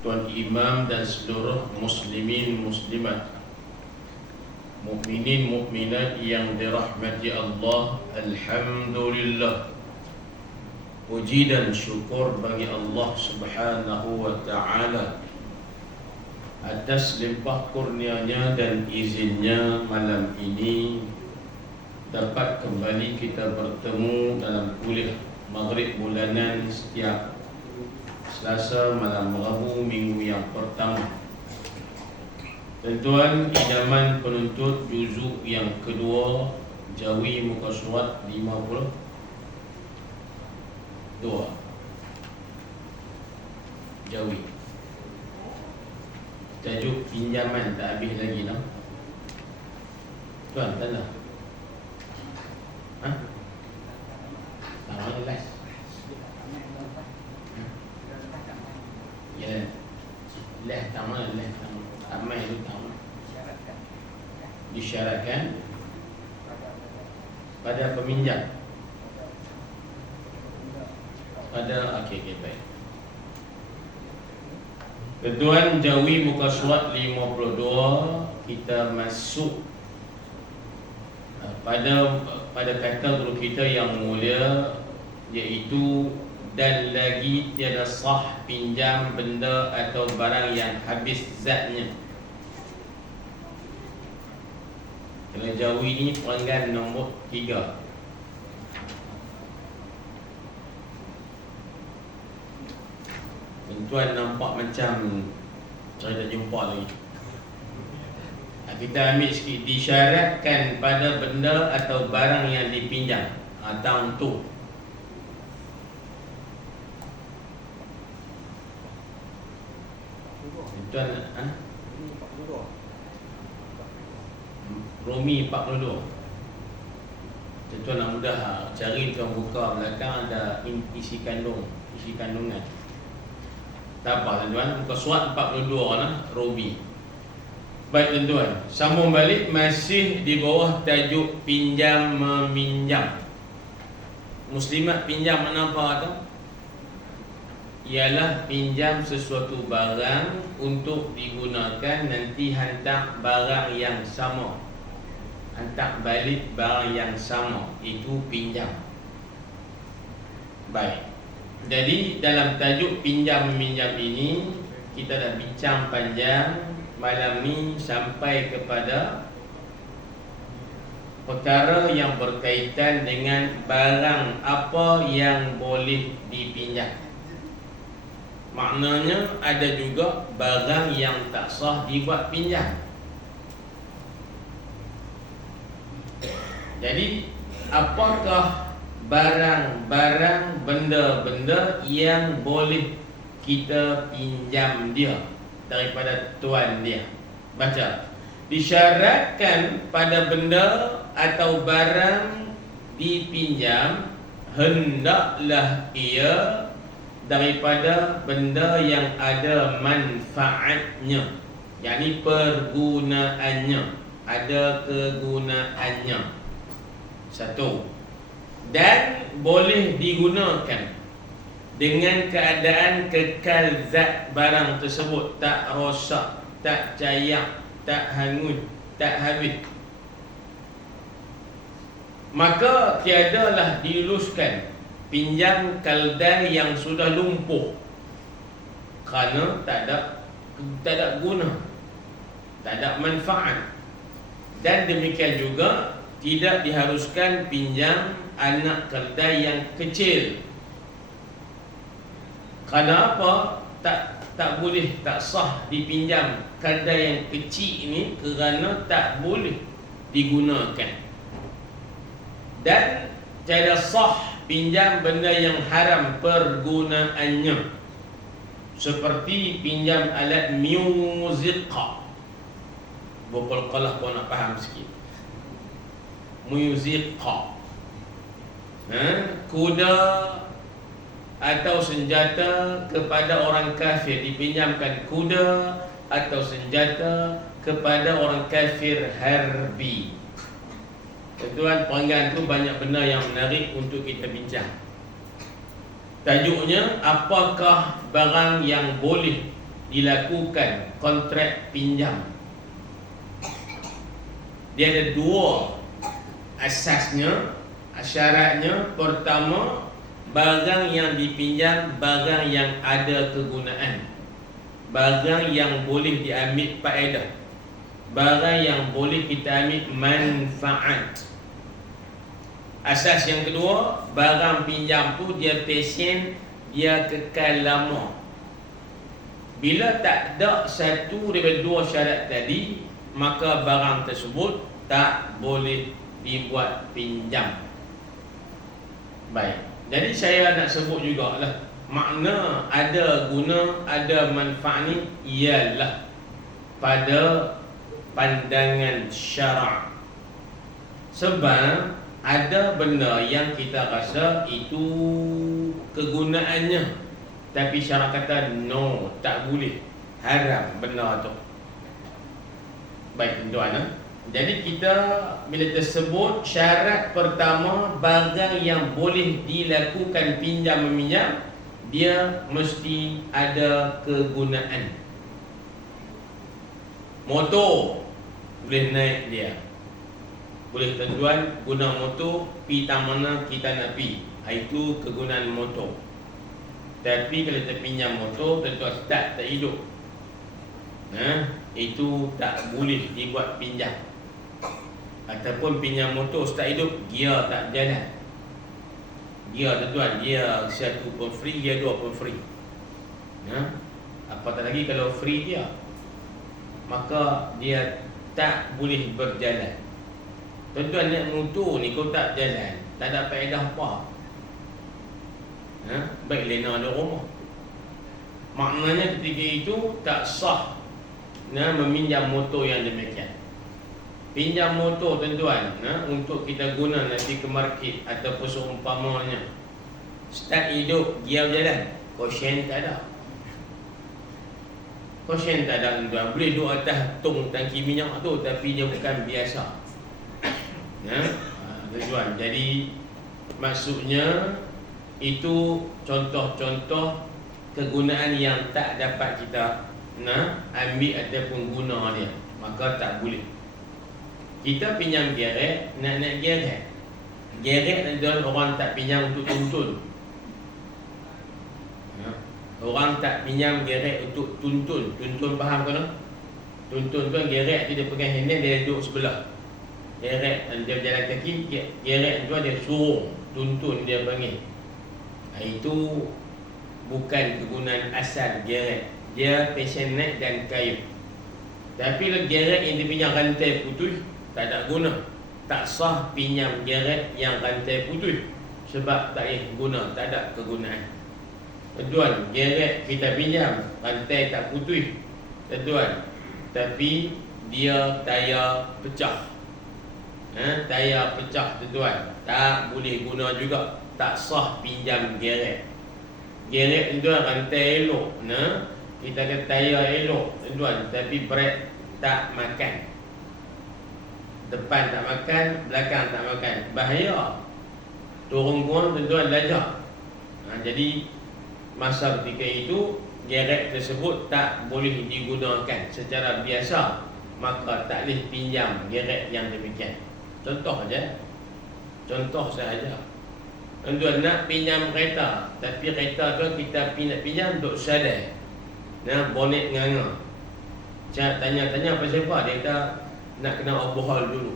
Tuan Imam dan seluruh muslimin muslimat, mukminin mukminat yang dirahmati Allah. Alhamdulillah, puji dan syukur bagi Allah Subhanahu wa ta'ala atas limpah kurnianya dan izinnya malam ini dapat kembali kita bertemu dalam kuliah Maghrib bulanan setiap Selasa, malam Rabu, minggu yang pertama. Tuan-tuan, idaman penuntut juzuk yang kedua, Jawi muka surat 52. Jawi. Tajuk pinjaman tak habis lagi no? Tuan, tak nak? Ha? Tak mahu last. Ya, lah tamat, lah tamat. Ramai itu tamat. Disyaratkan pada peminjam. Pada okey baik. Tuan, Jawi muka surat 52, kita masuk pada kata guru kita yang mulia, iaitu dan lagi tiada sah pinjam benda atau barang yang habis zatnya. Kalau Jawi ni perenggan nombor 3. Tuan nampak macam saya tak jumpa lagi. Kita ambil sikit. Disyaratkan pada benda atau barang yang dipinjam. Tang tu. Tuan, Rumi 42. Tuan nak mudah cari, tuan buka belakang ada isi kandungan. Tak apa tuan, muka surat 42 lah, Rumi. Baik tuan, sambung balik, masih di bawah tajuk pinjam meminjam. Muslimat pinjam mana apa tu? Ialah pinjam sesuatu barang untuk digunakan nanti hantar barang yang sama, hantar balik barang yang sama, itu pinjam. Baik, jadi dalam tajuk pinjam meminjam ini kita dah bincang panjang. Malam ni sampai kepada perkara yang berkaitan dengan barang apa yang boleh dipinjam. Maknanya ada juga barang yang tak sah dibuat pinjam. Jadi apakah barang-barang, benda-benda yang boleh kita pinjam dia daripada tuan dia? Baca. Disyaratkan pada benda atau barang dipinjam, hendaklah ia daripada benda yang ada manfaatnya, yakni pergunaannya, ada kegunaannya. Satu. Dan boleh digunakan dengan keadaan kekal zat barang tersebut, tak rosak, tak cayak, tak hangus, tak habis. Maka tiadalah diluluskan pinjam keldai yang sudah lumpuh kerana tak ada guna, tak ada manfaat. Dan demikian juga tidak diharuskan pinjam anak keldai yang kecil. Kerana apa? Tak boleh, tak sah dipinjam keldai yang kecil ini kerana tak boleh digunakan. Dan tiada sah pinjam benda yang haram pergunaannya, seperti pinjam alat muziqa. Berpelkalah kau nak faham sikit. Muziqa, kuda atau senjata kepada orang kafir, dipinjamkan kuda atau senjata kepada orang kafir harbi. Tuan, perenggan tu banyak benda yang menarik untuk kita bincang. Tajuknya, apakah barang yang boleh dilakukan kontrak pinjam, dia ada dua asasnya, syaratnya. Pertama, barang yang dipinjam barang yang ada kegunaan, barang yang boleh diambil faedah, barang yang boleh kita ambil manfaat. Asas yang kedua, barang pinjam tu dia pasien, dia kekal lama. Bila tak ada satu daripada dua syarat tadi, maka barang tersebut tak boleh dibuat pinjam. Baik, jadi saya nak sebut jugalah, makna ada guna, ada manfaat ni ialah pada pandangan syarak. Sebab ada benda yang kita rasa itu kegunaannya, tapi syarak kata no, tak boleh, haram benda tu. Baik tuan-tuan, jadi kita bila tersebut syarat pertama, barang yang boleh dilakukan pinjam meminjam, dia mesti ada kegunaan. Motor boleh naik dia, boleh tuan-tuan guna motor pi tak mana kita nak pi, itu kegunaan motor. Tapi kalau kita pinjam motor, tuan-tuan start tak hidup, itu tak boleh dibuat pinjam. Ataupun pinjam motor start hidup, gear tak jalan. Gear tuan-tuan, gear 1 pun free, gear 2 pun free. Apatah lagi kalau free dia, maka dia tak boleh berjalan. Tuan-tuan naik motor ni kalau tak jalan, tak ada faedah apa. Baik lena ada rumah. Maknanya ketika itu tak sah meminjam motor yang demikian. Pinjam motor tuan-tuan, untuk kita guna nanti ke market ataupun seumpamanya, start hidup, gear berjalan, caution tak ada. Caution tak ada tuan-tuan. Boleh duduk atas tong tangki minyak tu, tapi dia bukan biasa. Tuan-tuan, jadi maksudnya itu contoh-contoh kegunaan yang tak dapat kita ambil ataupun guna dia, maka tak boleh. Kita pinjam gerek, nak naik gerek. Gerek tuan-tuan, orang tak pinjam untuk tuntun. Orang tak pinjam gerek untuk tuntun. Tuntun faham kan? Tuntun tuan, gerek tu dia pegang handle, dia duduk sebelah. Gerek dia berjalan kaki, gerek tuan dia suruh, tuntun dia panggil. Itu bukan kegunaan asal gerek. Dia passion naik dan kayu. Tapi kalau gerek yang dipinjam rantai putus, tak ada guna. Tak sah pinjam gerek yang rantai putus, sebab tak boleh guna, tak ada kegunaan. Tuan, gerek kita pinjam, rantai tak putus, tuan, tapi dia tayar pecah. Tayar pecah tuan, tak boleh guna juga. Tak sah pinjam gerek. Gerek tuan, rantai elok, kita kata tayar elok tuan, tapi brake tak makan. Depan tak makan, belakang tak makan, bahaya. Turun pun tuan-tuan lajak. Jadi masa ketika itu gerek tersebut tak boleh digunakan secara biasa, maka tak boleh pinjam gerek yang demikian. Contoh saja, contoh sahaja. Tuan-tuan nak pinjam kereta, tapi kereta tu kita nak pinjam untuk sadai, bonet nganga. Saya tanya-tanya pasal apa, dia kata nak kena overhaul dulu.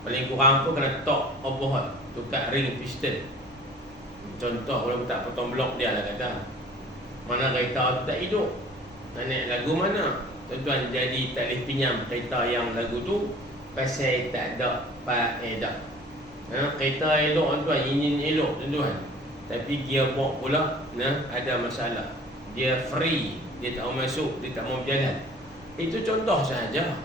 Paling kurang pun kena top overhaul, tukar ring piston. Contoh, kalau tak potong blok dia lah kata. Mana kereta tu tak hidup, nak naik lagu mana? Tuan-tuan, jadi tak boleh pinjam kereta yang lagu tu pasal tak ada faedah. Kereta elok tuan, enjin elok tuan, tapi gearbox pula ada masalah. Dia free, dia tak mau masuk, dia tak mau berjalan. Itu contoh saja.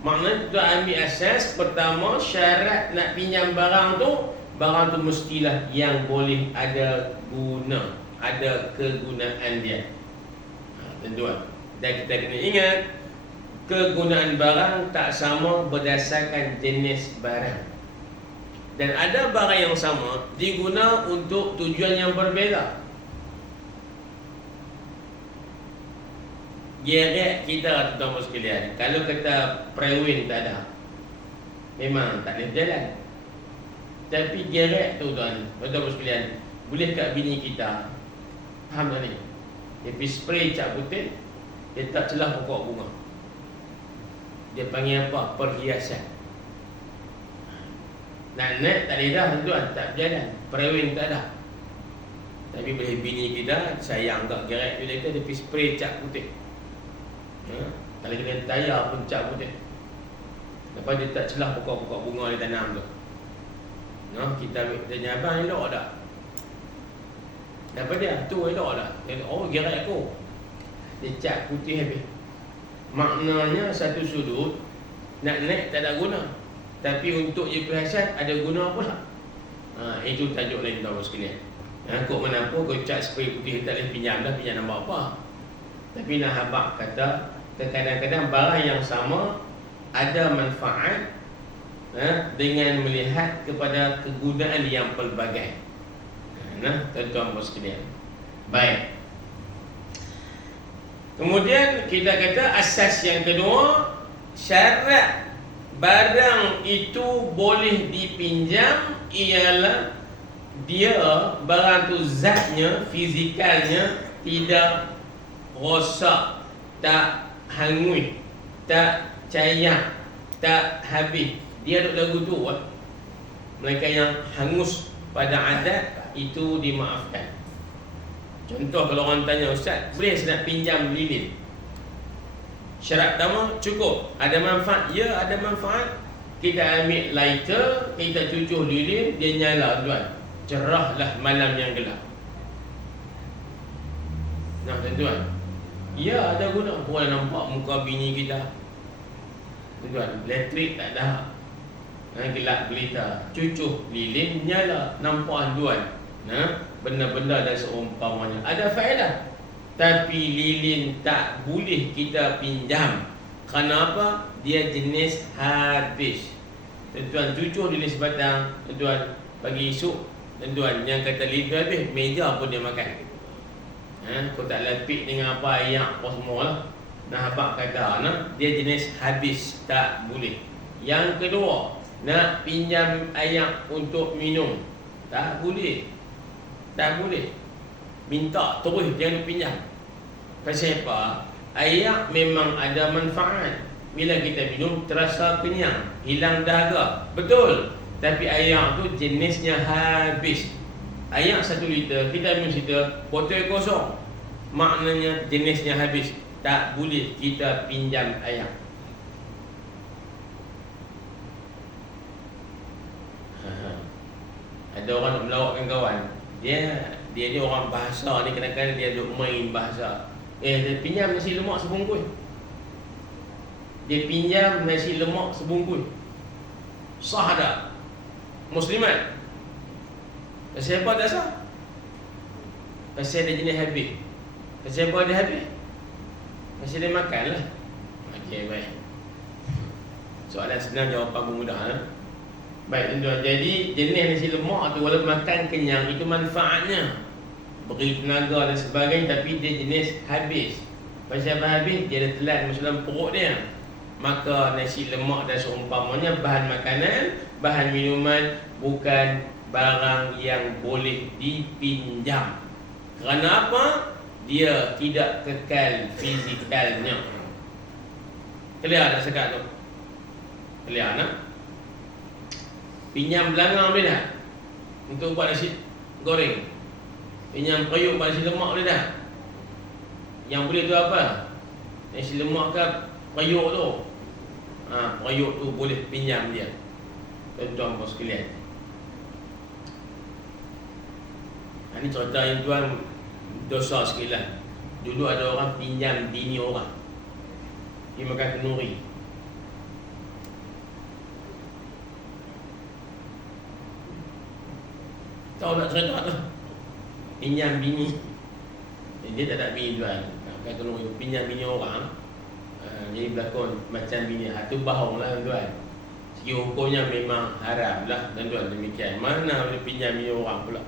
Maknanya tuan ambil asas pertama, syarat nak pinjam barang tu mestilah yang boleh ada guna, ada kegunaan dia. Tuan-tuan, dan kita kena ingat, kegunaan barang tak sama berdasarkan jenis barang. Dan ada barang yang sama diguna untuk tujuan yang berbeza. Geret kita tuan-tuan sekalian, kalau kata prewin tak ada, memang tak boleh berjalan. Tapi geret tu tuan-tuan sekalian, boleh kat bini kita, faham tak ni? Dia pergi spray cap putih, dia tak celah pokok bunga. Dia panggil apa? Perhiasan. Nak naik tak boleh dah tuan, tak berjalan. Prewin tak ada. Tapi boleh bini kita sayang tak geret tu, dia pergi spray cap putih. Kalau kena tayar pun cap putih. Lepas dia tak celah pokok-pokok bunga dia tanam tu. Kita tanya abang elok tak? Dapat dia, tu elok tak? Oh geret aku. Dia cap putih habis. Maknanya satu sudut, nak naik tak ada guna. Tapi untuk je perhiasan ada guna pula. Itu tajuk lain tuan-tuan sekalian. Kok mana pun kau cap spray putih tak boleh pinjam dah, pinjam nak buat apa? Tapi nak habaq kata, kadang-kadang barang yang sama ada manfaat dengan melihat kepada kegunaan yang pelbagai. Tuan-tuan sekalian. Baik. Kemudian kita kata asas yang kedua, syarat barang itu boleh dipinjam ialah dia barang tu zatnya, fizikalnya tidak rosak, tak hangui, tak cayak, tak habis. Dia ada lagu tu mereka yang hangus pada adat itu dimaafkan. Contoh kalau orang tanya, Ustaz, boleh saya nak pinjam lilin? Syarat pertama, cukup. Ada manfaat? Ya, ada manfaat. Kita ambil lighter, kita cucuk lilin, dia nyala tuan. Cerahlah malam yang gelap. Tuan-tuan, ya ada guna. Korang nampak muka bini kita, tuan, elektrik tak ada, gelap gelita, cucuk lilin nyala, nampak tuan. Benda-benda dan seumpamanya ada faedah. Tapi lilin tak boleh kita pinjam. Kenapa? Dia jenis habis. Tuan, cucuk lilin sebatang, tuan, pagi esok, tuan, yang kata lilin habis, meja pun dia makan. Kau tak lapik dengan apa ayak apa semua lah. Nak habaq kata dia jenis habis, tak boleh. Yang kedua, nak pinjam ayak untuk minum, tak boleh. Tak boleh. Minta terus jangan pinjam. Pasal apa? Ayak memang ada manfaat. Bila kita minum terasa kenyang, hilang dahaga. Betul. Tapi ayak tu jenisnya habis. Ayak 1 liter, kita minum 1 liter, botol kosong. Maknanya jenisnya habis. Tak boleh kita pinjam ayak. Ada orang nak melawakkan kawan, dia orang bahasa ni, kadang-kadang dia duk main bahasa. Dia pinjam nasi lemak sebungkus. Dia pinjam nasi lemak sebungkus. Sah tak? Muslimat. Pasal apa tak sah? Pasal dia jenis habis. Pasal apa dia habis? Pasal dia makan lah. Okey, baik. Soalan senang, jawapan pun mudah. Baik tuan-tuan, jadi jenis nasi lemak tu walaupun makan kenyang, itu manfaatnya beri tenaga dan sebagainya, tapi dia jenis habis. Pasal apa habis? Dia ada telan masuk dalam perut dia. Maka nasi lemak dan seumpamanya bahan makanan, bahan minuman, bukan barang yang boleh dipinjam. Kerana apa? Dia tidak kekal fizikalnya. Clear tak sekat tu? Clear tak? Pinjam belanga boleh tak? Untuk buat nasi goreng. Pinjam periuk buat nasi lemak boleh tak? Yang boleh tu apa? Nasi lemak ke periuk tu? Periuk tu boleh pinjam dia. Tuan-tuan sekalian. Ini cerita yang tuan dosa sikit lah. Dulu ada orang pinjam bini orang, dia makan kenduri. Tahu tak cerita tu? Pinjam bini. Dia tak ada bini tuan, makan kenduri, pinjam bini orang. Jadi berlakon macam bini. Tu bohong lah tuan. Segi hukumnya memang haram lah tuan-tuan, demikian. Mana boleh pinjam bini orang pula?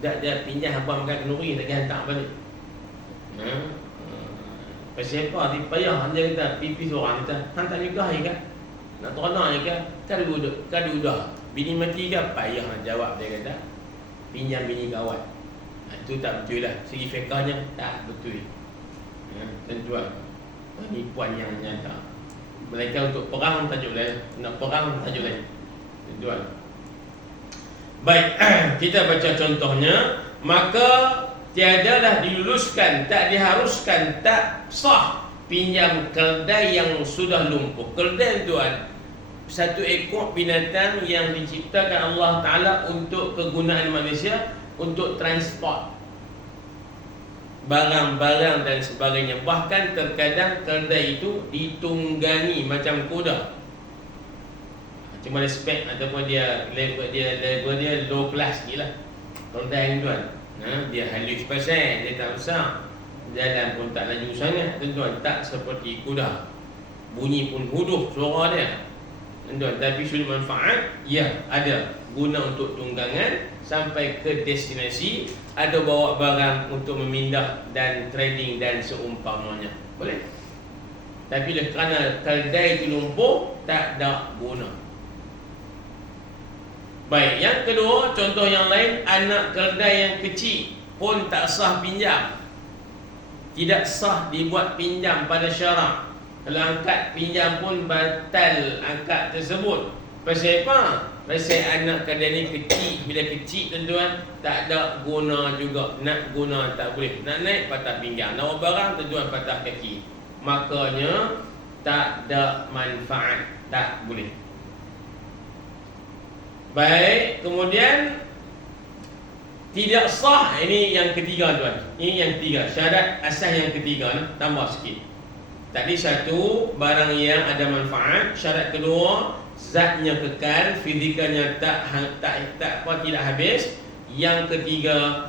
Dia pinjam abang makan kenduri, tak hantar balik. Pasal apa? Dia payah dia kata pipi seorang kata, hang tak nikah je kan? Nak teronok je kan? Kan udah. Bini mati kan? Payah nak jawab dia kata. Pinjam bini kawan. Itu tak betul lah. Segi fiqahnya tak betul. Ya, tuan-tuan. Penipuan yang nyata. Mereka untuk perang tajuk lain. Nak perang tajuk lain. Tuan-tuan. Baik, kita baca contohnya. Maka tiadalah diluluskan, tak diharuskan, tak sah pinjam keldai yang sudah lumpuh. Keldai tuan, satu ekor binatang yang diciptakan Allah Ta'ala untuk kegunaan manusia, untuk transport barang-barang dan sebagainya. Bahkan terkadang keldai itu ditunggangi macam kuda. Cuma dia spek ataupun level dia low class sikit lah keldai ni tuan. Dia halus pasal dia tak besar, jalan pun tak laju sangat tuan-tuan, tak seperti kuda, bunyi pun huduh suara dia tuan-tuan. Tapi sudut manfaat ya ada, guna untuk tunggangan sampai ke destinasi, ada bawa barang untuk memindah dan trading dan seumpamanya, boleh. Tapi kerana keldai itu lumpuh, tak ada guna. Baik, yang kedua, contoh yang lain, anak keldai yang kecil pun tak sah pinjam. Tidak sah dibuat pinjam pada syarak. Kalau angkat pinjam pun batal angkat tersebut. Pasal apa? Pasal anak keldai ni kecil. Bila kecil tuan-tuan, tak ada guna juga. Nak guna tak boleh. Nak naik patah pinggang, nak bawa barang tuan-tuan patah kaki. Makanya tak ada manfaat, tak boleh. Baik, kemudian tidak sah, ini yang ketiga tuan. Ini yang ketiga, syarat asas yang ketiga, tambah sikit. Tadi satu, barang yang ada manfaat. Syarat kedua, zatnya kekal, fizikalnya tidak habis. Yang ketiga,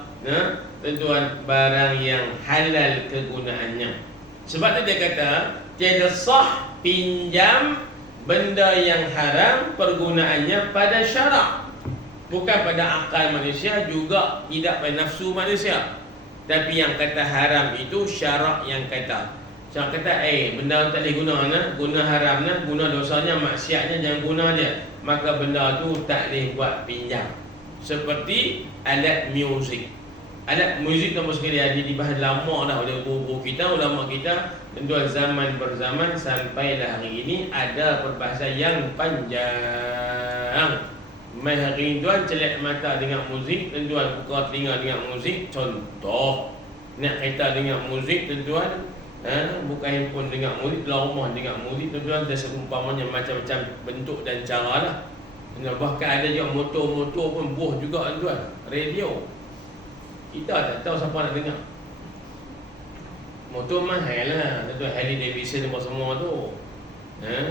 tuan-tuan, barang yang halal kegunaannya. Sebab tu dia kata tiada sah pinjam benda yang haram pergunaannya pada syarak, bukan pada akal manusia, juga tidak pada nafsu manusia. Tapi yang kata haram itu syarak yang kata. Syarak kata benda tak boleh guna haram, guna dosanya, maksiatnya, jangan guna dia. Maka benda tu tak boleh buat pinjam. Seperti alat muzik. Alat muzik nombor sekalian dibahas lama dah oleh guru kita, ulama kita, tuan zaman berzaman sampailah hari ini ada perbahasan yang panjang. Mai hari ini tuan celak mata dengan muzik, tuan buka telinga dengan muzik. Contoh nak kaitan dengan muzik tuan, buka handphone dengan muzik, dalam rumah dengan muzik tuan, dan seumpamanya macam-macam bentuk dan cara lah. Bahkan ada juga motor-motor pun buah juga tuan, radio. Kita tak tahu siapa nak dengar. Motor mahal lah tuan, Harley Davidson semua tu.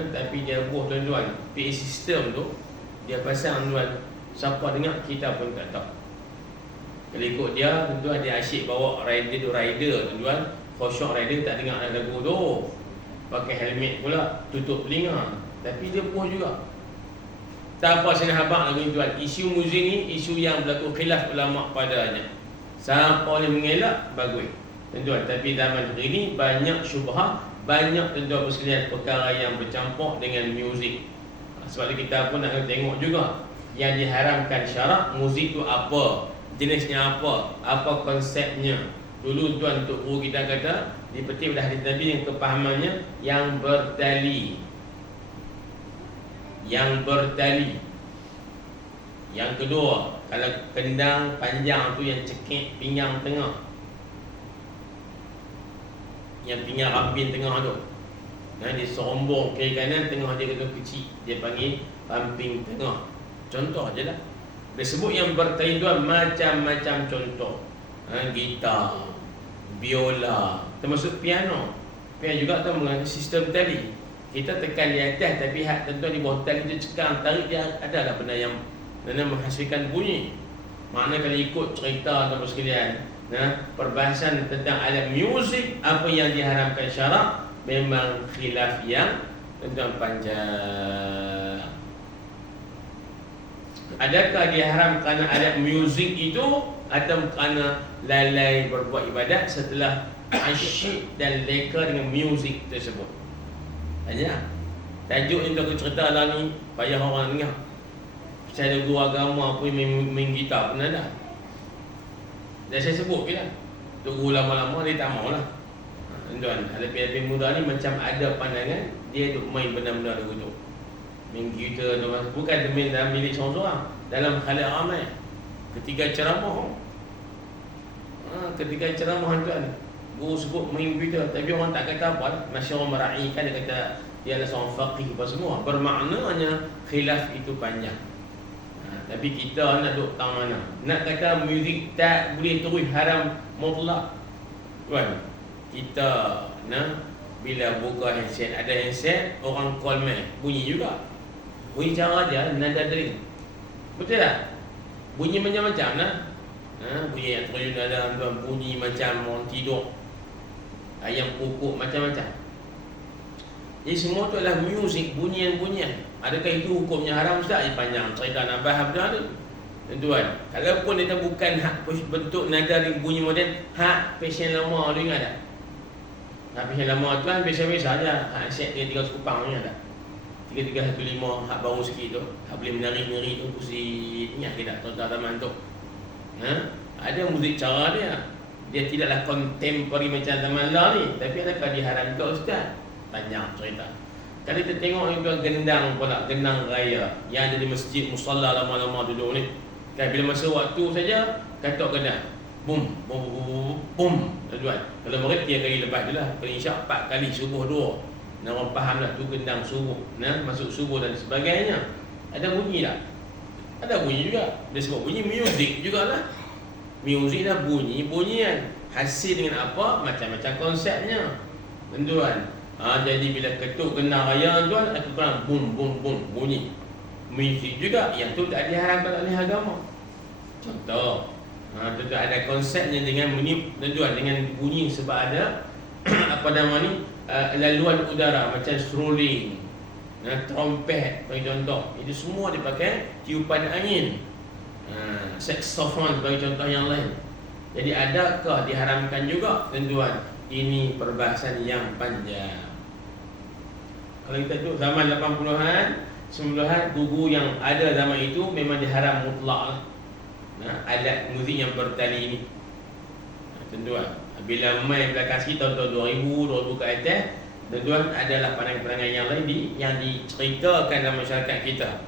Tapi dia buah tuan-tuan, PA system tu dia pasang tuan, siapa dengar kita pun tak tahu. Kalau ikut dia tuan, dia asyik bawa rider tuan, Khosok rider tak dengar lagu tu, pakai helmet pula, tutup telinga, tapi dia buah juga. Tak apa saya nak habaq lagi tuan, isu muzik ni isu yang berlaku khilaf ulama padanya. Siapa boleh mengelak, bagus tuan-tuan. Tapi zaman hari ini banyak syubhat, banyak tuan-tuan sekalian perkara yang bercampur dengan muzik. Sebab itu kita pun nak tengok juga yang diharamkan syarak, muzik tu apa, jenisnya apa konsepnya. Dulu tuan untuk guru kita kata dipetik pada hadis Nabi yang kepahamannya yang bertali. Yang kedua, kalau kendang panjang tu yang cekik pinggang tengah, yang pinggang rambin tengah tu, dia serombong kiri kanan, tengah dia kata kecil, dia panggil pamping tengah. Contoh je lah. Dia sebut yang bertali tuan macam-macam contoh. Gitar, biola, termasuk piano. Piano juga tu menggunakan sistem tali. Kita tekan di atas, tapi tentu di bawah tali tu cekang, tarik dia, adalah benda yang menghasilkan bunyi. Maknanya kalau ikut cerita tuan sekalian, perbahasan tentang alat muzik, apa yang diharamkan syarak, memang khilaf yang tentang panjang. Adakah diharam kerana alat muzik itu atau kerana lalai berbuat ibadat setelah asyik dan leka dengan muzik tersebut. Aja. Tajuk yang aku cerita lah ni payah orang dengar. Saya ada guru agama pun main gitar pun ada. Dan saya sebut ke lah. Untuk guru lama-lama dia tak mau lah. Tuan, ada pihak muda ni macam ada pandangan dia duk main benda-benda lagu tu. Main gitar tu bukan main dalam bilik seorang-seorang, dalam khalayak ramai. Ketika ceramah. Ketika ceramah tuan, guru sebut main gitar, tapi orang tak kata apa. Masih orang meraihkan, dia kata dia adalah seorang faqih apa semua. Bermaknanya khilaf itu panjang. Tapi kita nak duk tang mana? Nak kata muzik tak boleh terus haram mutlak. Tuan, kita bila buka handset, ada handset, orang call mail, bunyi juga. Bunyi cara dia, nada dering. Betul tak? Bunyi macam-macam lah. Bunyi yang terjun dalam tuan, bunyi macam orang tidur, ayam kukuk, macam-macam. Jadi semua tu adalah muzik, bunyian-bunyian. Adakah itu hukumnya haram? Ustaz? Panjang cerita nak bahas benda tu. Tuan, kalaupun dia bukan hak bentuk nada bunyi moden, hak pesen lama tu ingat tak? Hak pesen lama tu kan biasa-biasa je. Hak set 300 kupang ni ada. 3315 hak baru sikit tu, hak boleh menari-nari tu, kursi ingat ke tak tuan-tuan zaman tu? Ada muzik cara dia. Dia tidaklah contemporary macam zaman lah ni, tapi adakah diharamkan ustaz? Panjang cerita. Kalau kita tengok juga gendang pula, gendang raya yang ada di masjid musalla lama-lama duduk ni. Kan bila masa waktu saja katok gendang. Bum bum bum bum. Tuan. Kalau mereka 3 kali lepas je lah. Kalau insya 4 kali subuh 2. Nah, orang faham lah tu gendang subuh. Masuk subuh dan sebagainya. Ada bunyi tak? Ada bunyi juga. Dia sebut bunyi muzik jugalah. Muzik dah bunyi-bunyian. Hasil dengan apa? Macam-macam konsepnya. Tuan. Jadi bila ketuk gendang raya tuan, aku kurang bum bum bum bunyi. Muzik juga yang tu tak diharamkan oleh agama. Contoh, tentu ada konsepnya dengan bunyi tuan, dengan bunyi sebab ada apa nama ni, laluan udara macam seruling, trompet bagi contoh. Itu semua dipakai tiupan angin. Saxophone sebagai contoh yang lain. Jadi adakah diharamkan juga? Tuan, ini perbahasan yang panjang. Kalau kita duduk zaman 80-an, 90-an, guru yang ada zaman itu memang diharam mutlak. Alat muzik yang bertali ini. Tuan, bila main belakang sikit tahun-tahun 2000 ke atas, tuan, adalah pandangan-pandangan yang lain yang diceritakan dalam masyarakat kita.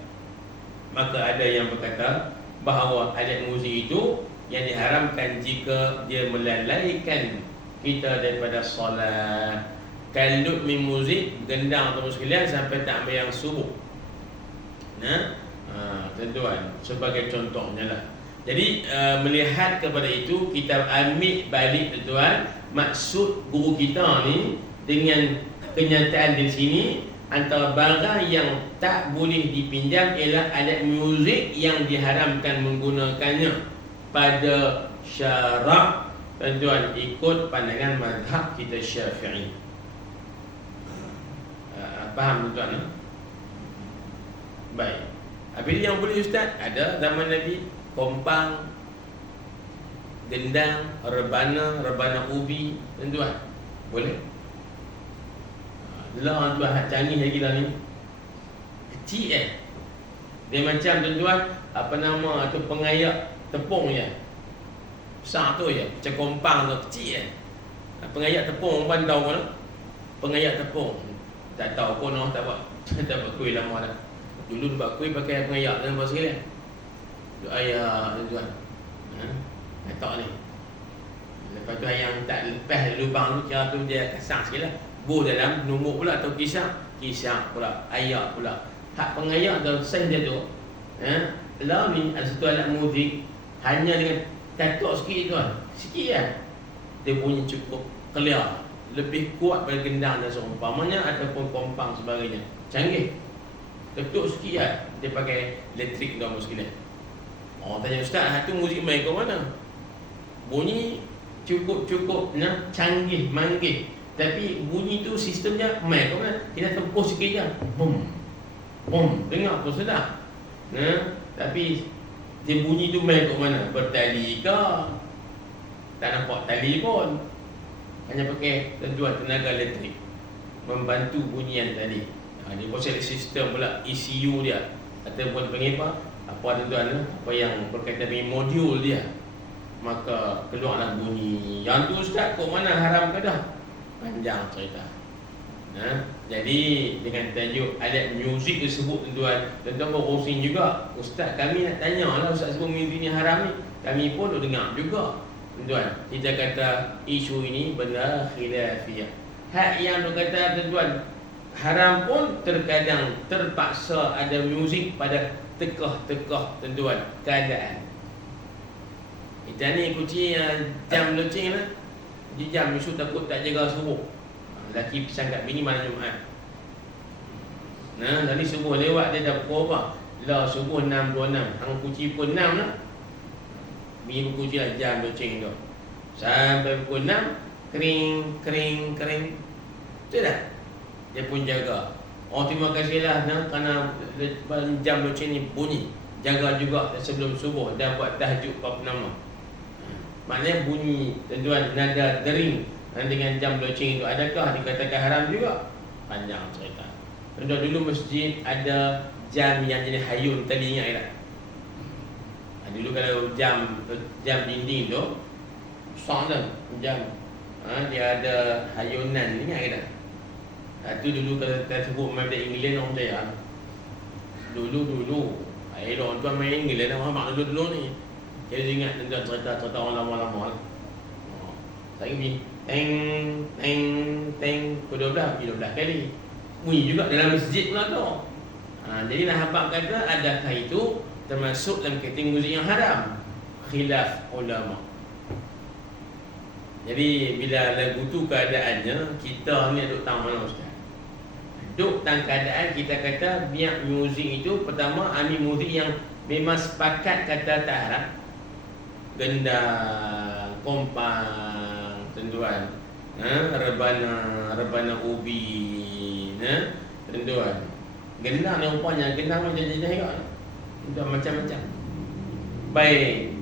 Maka ada yang berkata bahawa alat muzik itu yang diharamkan jika dia melalaikan kita daripada solat. Kalut min muzik, gendang atau sekalian sampai tak ambil yang subuh. Tuan, sebagai contohnya lah. Jadi melihat kepada itu, kita ambil balik tuan, maksud guru kita ni dengan kenyataan di sini, antara barang yang tak boleh dipinjam ialah alat muzik yang diharamkan menggunakannya pada syarak. Tuan, ikut pandangan mazhab kita Syafi'i. Faham tuan? Baik. Habis yang boleh ustaz, ada zaman Nabi kompang, gendang, rebana ubi, tuan. Boleh. Lah tuan canggih lagi lah ni. Kecil dia macam tuan, apa nama tu, pengayak tepung je. Besar tu je, macam kompang tu, kecil pengayak tepung pun tahu kan? Pengayak tepung. Tak tahu pun orang tak buat. Tak buat kuih lama dah. Dulu buat kuih pakai pengayak dan apa sekalian. Ayah tuan. Tak ni. Lepas tu yang tak lepas lubang tu, cara tu dia kasang sikit lah. Buh dalam, numbuk pula atau kisah pula, ayak pula. Hak pengayak dalam saiz dia tu, lah ni ada satu alat muzik, hanya dengan katok sikit tuan. Sikit kan. Dia punya cukup clear, lebih kuat pada gendang dan seumpamanya ataupun kompang sebagainya. Canggih. Ketuk sikit kan, dia pakai elektrik dan apa sekalian. Orang tanya ustaz, tu muzik main ke mana? Bunyi cukup canggih, manggih. Tapi bunyi tu sistemnya main ke mana? Kita tempus sikit je. Bum. Bum. Dengar pun sedap. Tapi dia bunyi tu main ke mana? Bertali ke? Tak nampak tali pun. hanya pakai tuan tenaga elektrik membantu bunyian tadi. Dia proses sistem pula ECU dia ataupun panggil apa tuan apa yang berkaitan dengan modul dia, maka keluarlah bunyi. Yang tu ustaz kok mana haram ke dah? Panjang cerita. Jadi dengan tajuk alat muzik tersebut tuan berkongsi juga, ustaz kami nak tanya lah, ustaz sebut muzik ni haram ni, kami pun dengar juga tuan. Kita kata isu ini benar khilafiyah. Hak yang berkata tuan haram pun terkadang terpaksa ada muzik pada tekah-tekah tuan keadaan. Kita ni kucing jam loceng lah, dia jam isu takut tak jaga subuh. Lelaki pesan kat bini malam Jumaat. Tadi subuh lewat dia dah pukul apa? Lah subuh 6.26. Hang kunci pukul 6 lah. Bini berkunci lah jam loceng tu. Sampai pukul 6, kering. Betul tak? Dia pun jaga. Oh terima kasihlah kerana jam loceng ni bunyi. Jaga juga sebelum subuh dan buat tahajud apa nama. Maknanya bunyi tuan nada dering dengan jam loceng itu adakah dikatakan haram juga? Panjang cerita. Tuan dulu masjid ada jam yang jenis hayun, tadi ingat tak? Dulu kalau jam dinding tu besar dah jam. Dia ada hayunan, ingat tak? Itu dulu kalau kita sebut main dari England orang saya. Dulu orang tuan main England orang mak dulu ni. Saya ingat tentang cerita orang lama-lama. Saya pergi teng pukul 12 kali. Bunyi juga dalam masjid pula tu. Jadi nak habaq kata adakah itu termasuk dalam kategori muzik yang haram? Khilaf ulama. Jadi bila lagu tu keadaannya, kita ni duduk tang mana ustaz? Duduk tang keadaan kita kata biar muzik itu pertama ambil muzik yang memang sepakat kata tak haram. Gendang, kompang, tuan, rebana ubi, tuan. Gendang ni rupanya gendang macam-macam juga, macam-macam. Baik.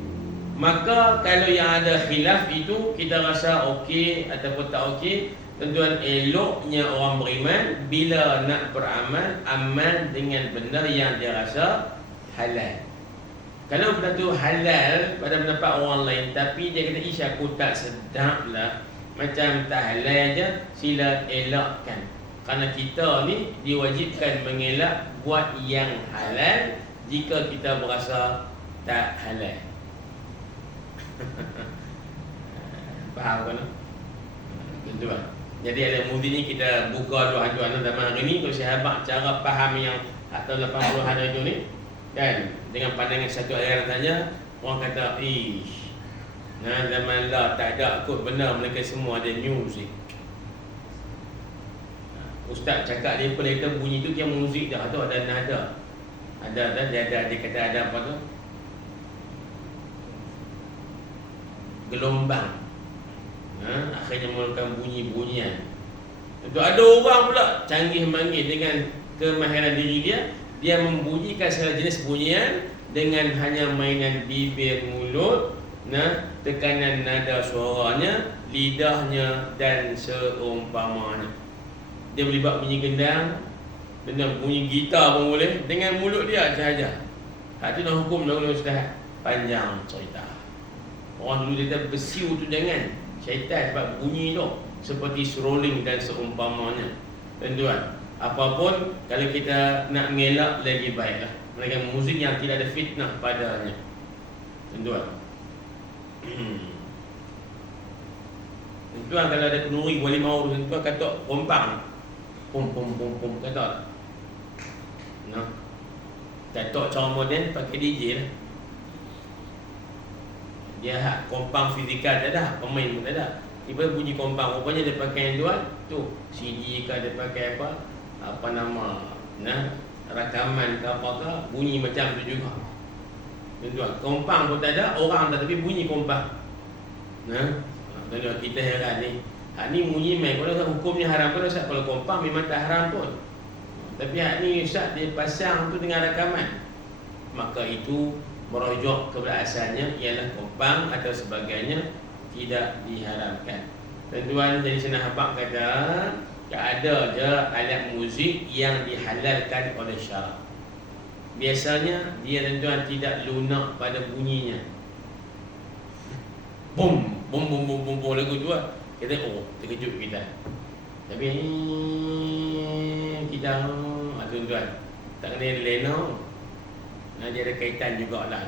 Maka kalau yang ada khilaf itu kita rasa okey ataupun tak okey, tuan eloknya orang beriman bila nak beramal, amal dengan benda yang dia rasa halal. Kalau benda tu halal pada pendapat orang lain, tapi dia kata ish aku tak sedap lah, macam tak halal je, sila elakkan. Kerana kita ni diwajibkan mengelak buat yang halal jika kita berasa tak halal. Faham kan? Tuan. Jadi ada muzik ni kita buka doa-doa dalam hari ni untuk sahabat cara faham yang atau 80 hari itu ni. Kan dengan pandangan satu ayat saja orang kata ish zaman lah tak ada kot benar mereka semua ada muzik. Ustaz cakap dia pun kata bunyi tu dia muzik dah tu ada nada. Dia kata ada apa tu? Gelombang. Akhirnya mengeluarkan bunyi-bunyian. Itu ada orang pula canggih manggih dengan kemahiran diri dia membunyikan segala jenis bunyian dengan hanya mainan bibir, mulut, tekanan nada suaranya, lidahnya dan seumpamanya. Dia boleh buat bunyi gendang, dengan bunyi gitar pun boleh, dengan mulut dia sahaja. Itu dah hukum dahulu ustaz. Panjang cerita. Orang dulu dia kata bersiu tu jangan. Syaitan sebab bunyi tu seperti seruling dan seumpamanya. Tuan-tuan, apapun kalau kita nak mengelak lagi baiklah melainkan muzik yang tidak ada fitnah padanya. Tuan-tuan. Tuan kalau ada kenduri boleh mau tuan kata kompang. Pum kata. Kata cara moden pakai DJ lah. Dia hak kompang fizikal tak ada, pemain pun tak ada. Tiba bunyi kompang, rupanya dia pakai yang tuan tu CD ke dia pakai apa nama rakaman ke apa ke, bunyi macam tu juga. Tuan, kompang pun tak ada, orang tak, tapi bunyi kompang. Tuan, kita heran ni. Hak ni bunyi main, kalau hukumnya haram pun Ustaz, kalau kompang memang tak haram pun. Tapi hak ni Ustaz dia pasang tu dengan rakaman. Maka itu merujuk kepada asalnya ialah kompang atau sebagainya tidak diharamkan. Tuan-tuan, jadi senang habaq kata tak ada je alat muzik yang dihalalkan oleh syarak. Biasanya dia tuan-tuan tidak lunak pada bunyinya. Bum bum bum bum bum, bum lagu tu lah. Kita terkejut kita. Tapi kita tuan-tuan tak kena lena. Dia ada kaitan jugalah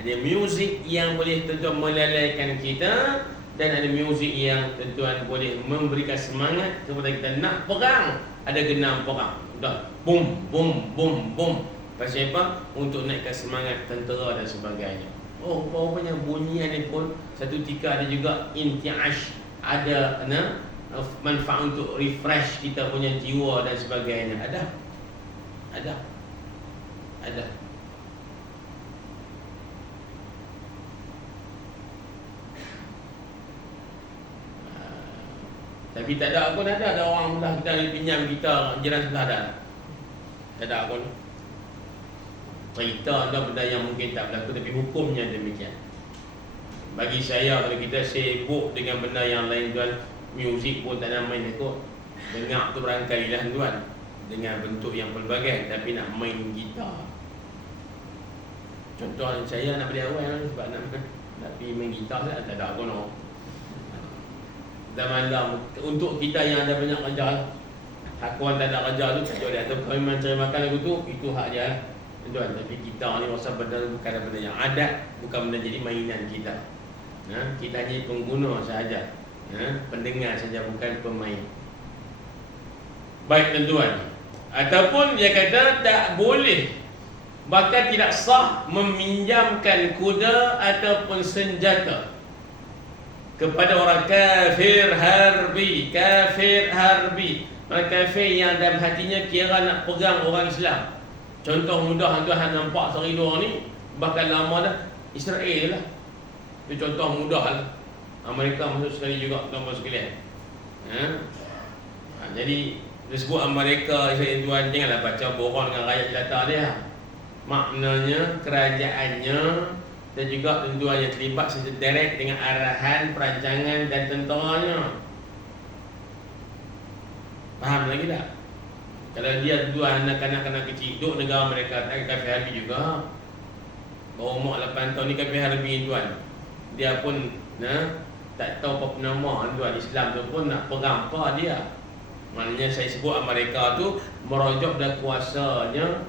ada muzik yang boleh tuan-tuan melalaikan kita, dan ada muzik yang tuan-tuan boleh memberikan semangat kepada kita nak perang. Ada genam perang. Dah bum bum bum bum. Pasal apa? Untuk naikkan semangat tentera dan sebagainya. Rupanya bunyian ni pun satu tika ada juga intiash, ada manfaat untuk refresh kita punya jiwa dan sebagainya. Ada. Tapi tak ada pun ada orang belah kita pinjam kita jiran sebelah ada. Tak ada pun. Cerita ada benda yang mungkin tak berlaku, tapi hukumnya demikian. Bagi saya, kalau kita sibuk dengan benda yang lain tuan, muzik pun tak nak main ikut. Dengar tu berangkai lah tuan, dengan bentuk yang pelbagai, tapi nak main gitar. Contoh saya nak beli awal sebab nak pergi main gitar, tak ada pun. Dan malam untuk kita yang ada banyak kerja, hakuan tak ada kerja tu tak boleh, atau kau memang cari makan lagu tu, itu hak dia tuan. Tapi kita ni rasa benda bukan benda yang adat, bukan benda jadi mainan kita. Kita hanya pengguna sahaja, pendengar saja, bukan pemain. Baik tuan-tuan, ataupun dia kata tak boleh, bahkan tidak sah meminjamkan kuda ataupun senjata kepada orang kafir harbi. Orang kafir yang dalam hatinya kira nak pegang orang Islam. Contoh mudah tuan nampak sehari dua ni, bahkan lama dah, Israel lah. Itu contoh mudah lah. Amerika masuk sekali juga tuan-tuan sekalian. Jadi disebut Amerika, Israel tuan, janganlah baca borong dengan rakyat jelata dia. Maknanya kerajaannya dan juga tuan-tuan yang terlibat secara direct dengan arahan, perancangan dan tenteranya. Faham lagi tak? Kalau dia tuan anak-anak kecil duduk negara mereka, tak kafir harbi juga. Baru umur 8 tahun ni kafir harbi tuan. Dia pun tak tahu apa nama tuan Islam tu pun nak perang apa dia. Maknanya saya sebut Amerika tu merujuk dan kuasanya,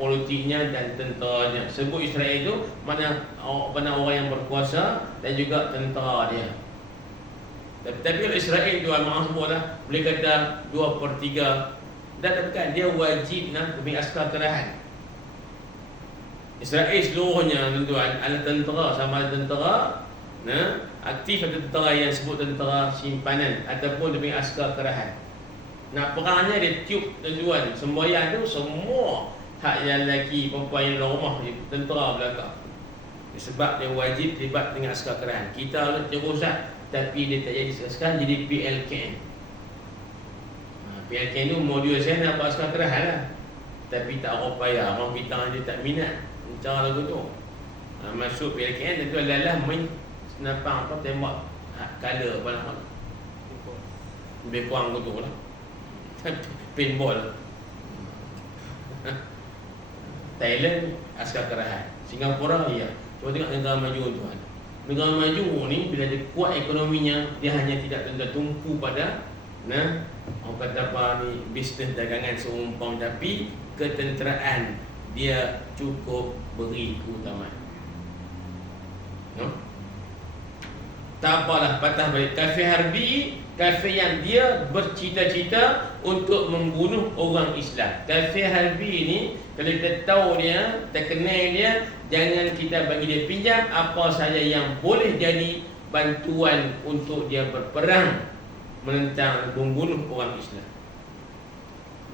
politiknya dan tenteranya. Sebut Israel itu mana orang yang berkuasa dan juga tentera dia. Tapi kalau Israel tuan, maaf sebutlah, boleh kata 2/3 dan bukan dia wajib demi askar kerahan. Israel seluruhnya tuan adalah tentera, sama ada tentera aktif atau tentera yang sebut tentera simpanan ataupun demi askar kerahan. Nak perangnya dia tiup tuan, semboyan tu semua hak yang lelaki, perempuan yang dalam rumah, tentera belakang. Sebab dia wajib terlibat dengan askar kerahan. Kita terusan, tapi dia tak jadi sekarang jadi PLKN. PLKN tu modul saya nak buat askar kerahan lah. Tapi tak orang payah, orang bintang dia tak minat cara lagu tu. Masuk PLKN tentu adalah main senapang apa, tembak color apa nama, lebih kurang gitu lah. Paintball. Thailand askar kerahan. Singapura ya. Cuba tengok negara maju tuan. Negara maju ni bila dia kuat ekonominya, dia hanya tidak tumpu pada orang kata apa ni, bisnes dagangan seumpam, tapi ketenteraan dia cukup beri keutamaan. Tak apalah, patah balik. Kafir harbi, kafir yang dia bercita-cita untuk membunuh orang Islam. Kafir harbi ni, kalau kita tahu dia, kita kenal dia, jangan kita bagi dia pinjam apa saja yang boleh jadi bantuan untuk dia berperang menentang, membunuh orang Islam.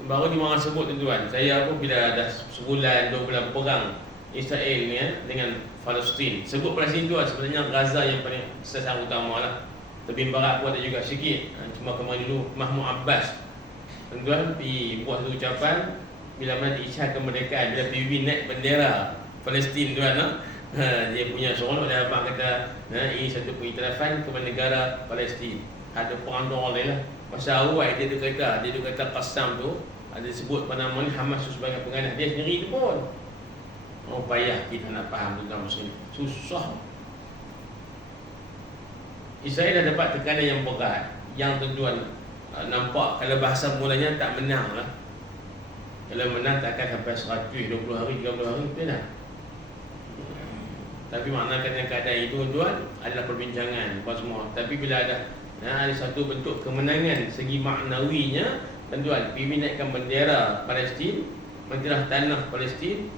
Baru di mana sebut tuan, saya pun bila dah sebulan, 2 bulan perang Israel ni dengan Palestin. Sebut Palestin tu sebenarnya Gaza yang paling sasaran utama lah. Tepi barat pun ada juga sikit. Cuma kemarin dulu Mahmud Abbas tuan pergi buat satu ucapan bila mana diisytiharkan kemerdekaan, bila PBB naik bendera Palestin tuan dia punya seronok, dia abang kata ini satu pengiktirafan kepada negara Palestin. Ada perang dua lain lah. Masa awal dia kata Qassam tu, ada sebut pada nama ni Hamas tu sebagai pengganas. Dia sendiri tu pun payah kita nak faham tentang Muslim. Susah. Israel dah dapat tekanan yang berat, yang tuan-tuan nampak kalau bahasa mulanya tak menang lah. Kalau menang takkan sampai 120 hari, 30 hari, betul tak? Tapi makna keadaan itu tuan adalah perbincangan buat semua. Tapi bila ada satu bentuk kemenangan segi maknawinya, tuan pergi naikkan bendera Palestin, bendera tanah Palestin.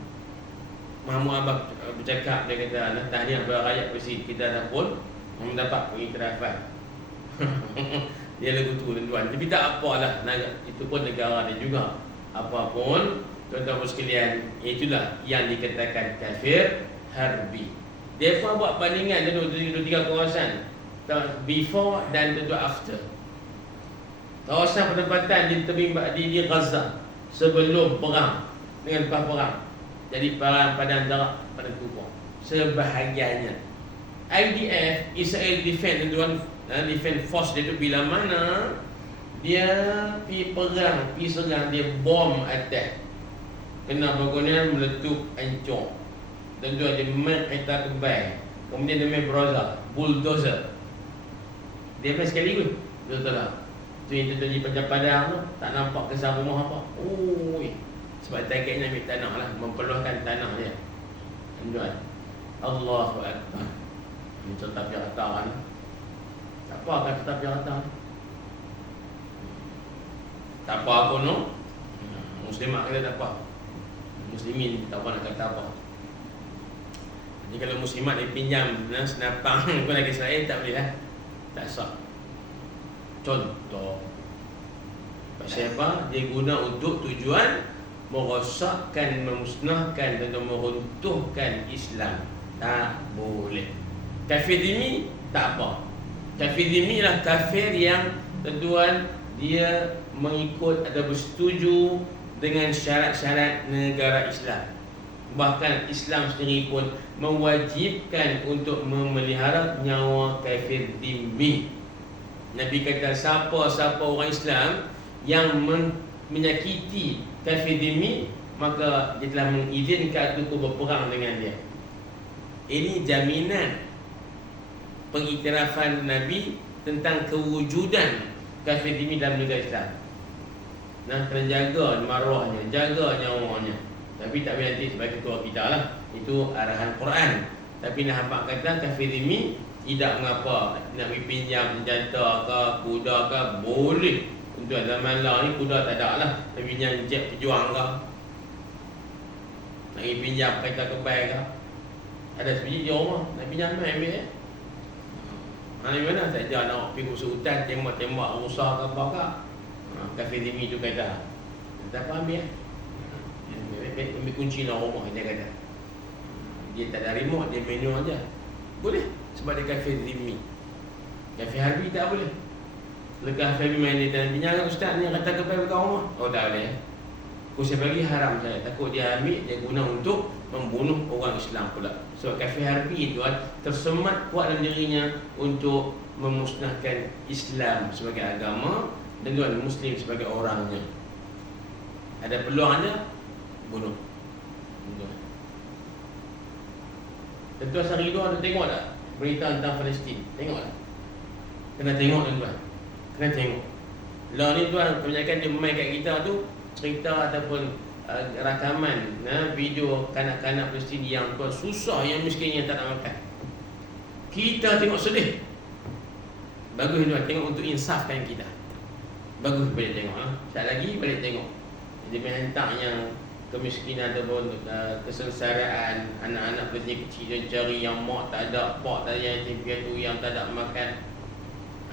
Mahmud Abbas bercakap, dia kata tahniah kepada rakyat Palestin, kita dah pun mendapat pengiktirafan. Dia lagu tu tuan-tuan. Tapi tak apalah, itu pun negara dia juga. Apapun tuan-tuan sekalian, itulah yang dikatakan kafir harbi. Dia pun buat bandingan dua tiga kawasan, before dan after. Kawasan penempatan di Gaza sebelum perang dengan lepas perang, jadi perang pada antara pada kubur sebahagiannya. IDF, Israel Defense Force dia tu bila mana dia pergi perang, pergi serang, dia bom attack, kena bangunan meletup hancur. Tuan-tuan dia main kereta kebal, kemudian dia main bulldozer, dia main sekali pun. Betul tak? Tu yang terjadi pada padang tu, tak nampak kesan rumah apa. Sebab targetnya ambil tanah lah, memperluaskan tanah dia. Tuan-tuan, Allahu Akbar. Ini cerita pirata kan. Tak apa kan cerita pirata. Tak apa pun no. Muslimat kata tak apa. Muslimin tak apa nak kata apa. Jadi kalau muslimat dia pinjam senapang pun lagi Israel tak boleh lah. Tak sah. Contoh, pasal apa? Dia guna untuk tujuan merosakkan, memusnahkan dan meruntuhkan Islam. Tak boleh. Kafir dhimmi tak apa. Kafir dhimmi lah kafir yang tuan dia mengikut atau bersetuju dengan syarat-syarat negara Islam. Bahkan Islam sendiri pun mewajibkan untuk memelihara nyawa kafir dhimmi. Nabi kata siapa orang Islam yang menyakiti kafir dhimmi, maka dia telah mengizinkan untuk berperang dengan dia. Ini jaminan pengiktirafan Nabi tentang kewujudan kafir dhimmi dalam negara Islam. Kena jaga maruahnya, jaga nyawanya. Tapi tak boleh nanti sebagai ketua kita lah. Itu arahan Quran. Tapi nak hampak kata kafir dhimmi tidak mengapa nak pinjam senjata ke, kuda ke, boleh. Untuk zaman lah ni kuda tak ada lah. Nak pinjam jet pejuang ke, nak pinjam kereta kebal ke, ada sebiji di rumah, nak pinjam main ambil di mana saja nak pergi ke hutan, tembak-tembak rusak ke apa ke. Kafir dhimmi tu kata tak apa ambil ambil kunci dalam rumah, dia kata dia tak ada remote, dia manual aja. Boleh sebab dia kafir dhimmi. Kafir harbi tak boleh. Lekah kafir main dia dan pinjam ustaz ni kata kebal kat rumah. Tak boleh. Saya bagi haram saya. Takut dia ambil, dia guna untuk membunuh orang Islam pula. Sebab kafir harbi itu tersemat kuat dalam dirinya untuk memusnahkan Islam sebagai agama dan Muslim sebagai orangnya. Ada peluang ada, bunuh. Tentu hari itu ada tengok tak berita tentang Palestin? Tengok tak? Kena tengok tuan-tuan. Kena tengok. Lah ni tuan, kebanyakan dia main kat kita tu cerita ataupun rakaman video kanak-kanak Palestin yang tuan susah, yang miskin, yang tak nak makan. Kita tengok sedih. Bagus tuan, tengok untuk insafkan kita. Bagus balik tengok. Sekali lagi balik tengok. Dia menghantar yang kemiskinan ataupun kesengsaraan anak-anak kecil yang cari, yang mak tak ada, pak tak ada, yang piatu yang tak ada makan.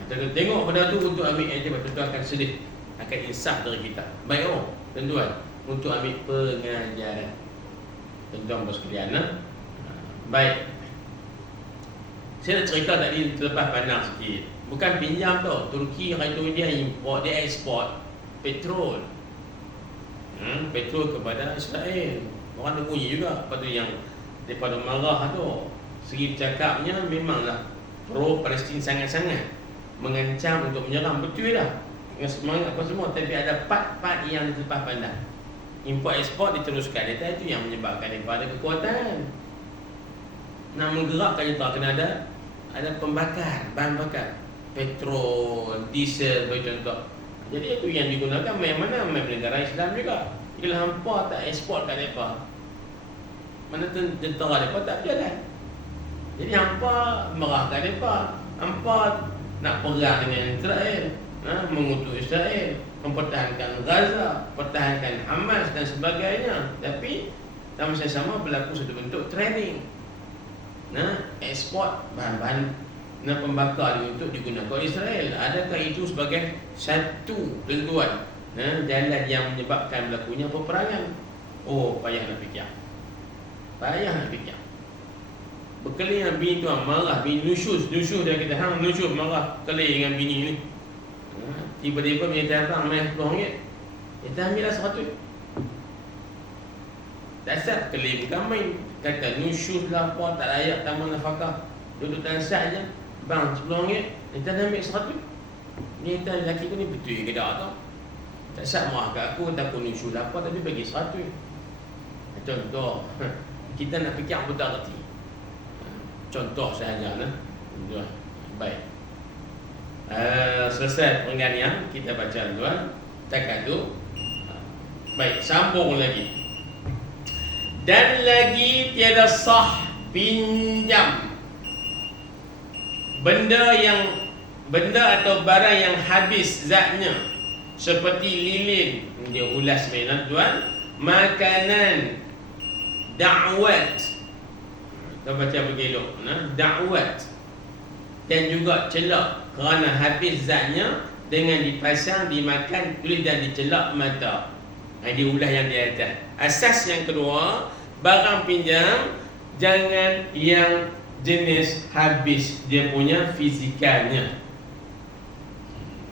Tengok pada tu untuk ambil yang tentu akan sedih, akan insaf dari kita. Baik tuan-tuan, untuk ambil pengajaran. Tuan-tuan bersekalian. Baik. Saya nak cerita tadi terlepas pandang sikit. Bukan pinjam tau. Turki itu dia import, dia ekspor petrol. Petrol kepada Israel. Orang ada bunyi juga. Lepas tu yang daripada marah tu, segi cakapnya memanglah pro Palestin sangat-sangat. mengancam untuk menyerang. Betul lah, dengan semangat apa semua. Tapi ada part-part yang dilepas pandang. Import ekspor diteruskan. Data itu yang menyebabkan daripada kekuatan. Nak menggerakkan juta kena ada pembakar, bahan bakar, petrol, diesel bagi contoh. Jadi itu yang digunakan mana negara Islam juga. Bila hampa tak ekspor kat mereka, mana tentera mereka tak berjalan. Jadi hampa merahkan mereka, hampa nak perang dengan Israel, mengutuk Israel, mempertahankan Gaza, pertahankan Hamas dan sebagainya. Tapi sama-sama berlaku satu bentuk training. Ekspor bahan-bahan pembakar untuk digunakan oleh Israel. Adakah itu sebagai satu tentuan jalan yang menyebabkan berlakunya peperangan? Oh, payah nak fikir. Berkeli dengan bini tuan, marah, bini nusyus dia kata, hang nusyus marah, keli dengan bini ni. Tiba-tiba bini datang main RM10. Dia ambil lah 100. Dasar keli bukan main. Kata nusyus lah apa, tak layak tambah nafkah. Duduk tansat je. Bang, RM10. Dia ambil 100. Ni kata lelaki aku ni betul ke tak tau. Tak syak marah kat aku, takut nusyus lah apa, tapi bagi 100. Contoh, kita nak fikir betul reti. Contoh sahaja lah. Baik. Selesai perengganian, kita baca tuan. Takat tu. Baik, sambung lagi. Dan lagi tiada sah pinjam benda atau barang yang habis zatnya, seperti lilin, dia ulas mainan tuan, makanan, da'wat, kita baca bergelok, da'wat, dan juga celak, kerana habis zatnya dengan dipasang, dimakan, tulis dan dicelak mata. Dia ulas yang di atas. Asas yang kedua, barang pinjam jangan yang jenis habis dia punya fizikalnya.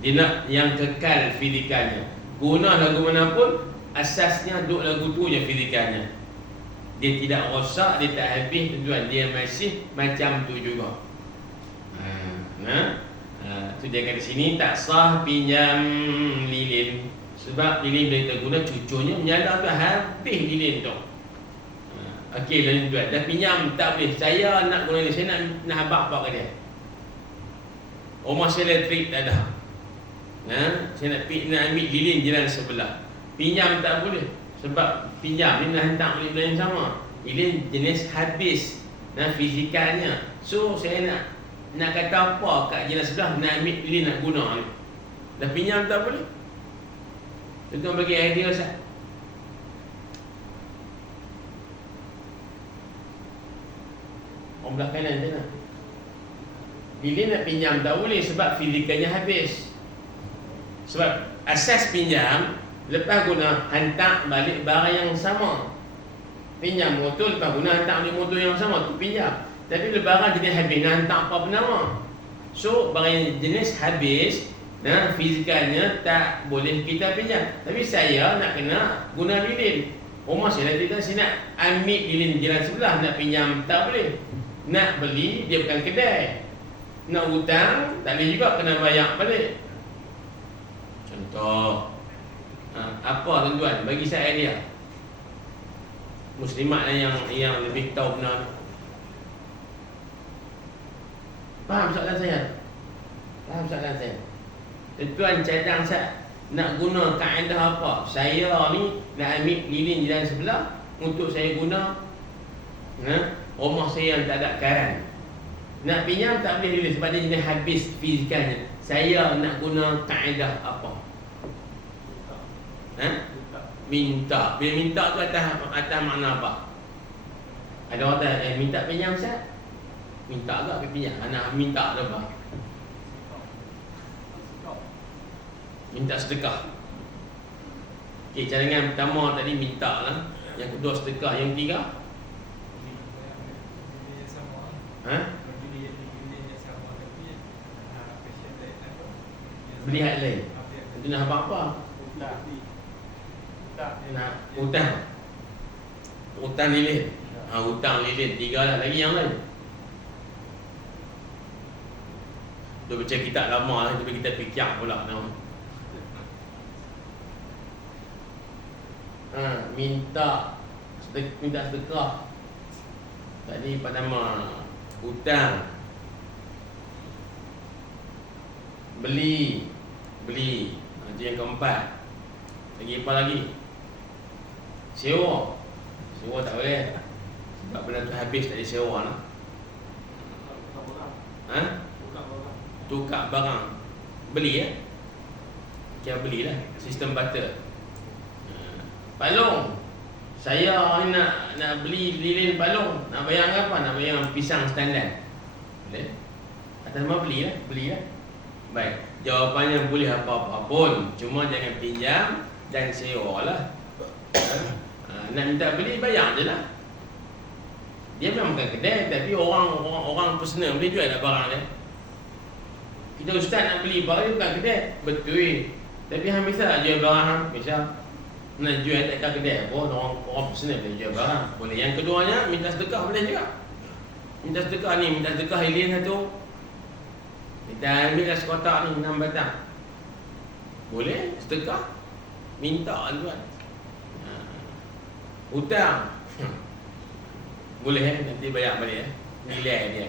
Dia nak yang kekal fizikalnya. Guna lagu mana pun, asasnya duk lagu tu je fizikalnya. Dia tidak rosak, dia tak habis tuan, dia masih macam tu juga. Tu dia kata sini tak sah pinjam lilin. Sebab lilin bila kita guna, cucunya menyala tu habis lilin tu. Okey, lalu tuan, dah pinjam tak boleh. Saya nak guna ni, saya nak habaq apa ke dia. Rumah saya elektrik tak ada. Saya nak ambil lilin jalan sebelah. Pinjam tak boleh. Sebab pinjam ni nak hantar beli benda yang sama. Lilin jenis habis, fizikalnya. So saya nak kata apa kat jalan sebelah, nak ambil lilin nak guna ni. Dah pinjam tak boleh. Tuan bagi idea Ustaz. Orang belah kanan je lah. Bila nak pinjam tak boleh sebab fizikalnya habis. Sebab asas pinjam, lepas guna hantar balik barang yang sama. Pinjam motor, lepas guna hantar balik motor yang sama, tu pinjam. Tapi bila barang jenis habis, nak hantar apa bernama. So barang yang jenis habis, fizikalnya tak boleh kita pinjam. Tapi saya nak kena guna lilin. Rumah saya tidak, saya nak ambil lilin jalan sebelah, nak pinjam tak boleh. Nak beli, dia bukan kedai. Nak hutang, tak boleh juga, kena bayar balik. Contoh, apa tuan-tuan, bagi saya idea. Muslimat yang lebih tahu benar. Faham soalan saya? Tuan cadang saya nak guna kaedah apa? Saya ni nak ambil lilin jalan sebelah untuk saya guna rumah saya yang tak ada karan. Nak pinjam tak boleh lilin sebab dia jenis habis fizikalnya. Saya nak guna kaedah apa? Minta. Bila minta tu atas makna apa? Ada orang tanya, minta pinjam Ustaz? Minta agak pinjam. Anak minta tu apa? Minta sedekah. Okey, cadangan pertama tadi minta lah. Yang kedua sedekah. Yang ketiga? Beli hak lain. Itu nak apa-apa? Nak hutang. Hutang lilin. Hutang lilin. 3 lah. Lagi yang lain. Dia baca kitab lama lah, tapi kita fikir pula nama. Minta sedekah. Tadi apa nama? Hutang. Beli. Itu yang keempat. Lagi apa lagi? Sewa tak boleh. Sebab benda tu habis tak disewa lah. Tukar barang. Beli ya. Kira belilah. Sistem barter. Palung. Saya ni nak beli lilin palung. Nak bayar apa? Nak bayar pisang standard. Boleh? Atas nama belilah. Baik. Jawapannya boleh apa-apa pun. Cuma jangan pinjam dan sewa lah. Nak minta beli, bayar je lah. Dia memang bukan kedai, tapi orang personal boleh jual lah barang dia. Kita ustaz nak beli barang dia bukan kedai. Betul. Tapi hang bisa tak jual barang hang? Bisa. Nak jual tak kedai pun orang personal boleh jual barang. Boleh. Yang keduanya, minta sedekah boleh juga. Minta sedekah lilin satu. Kita ambil lah sekotak ni 6 batang. Boleh sedekah. Minta tuan. Hutang. Boleh nanti bayar balik nilai dia.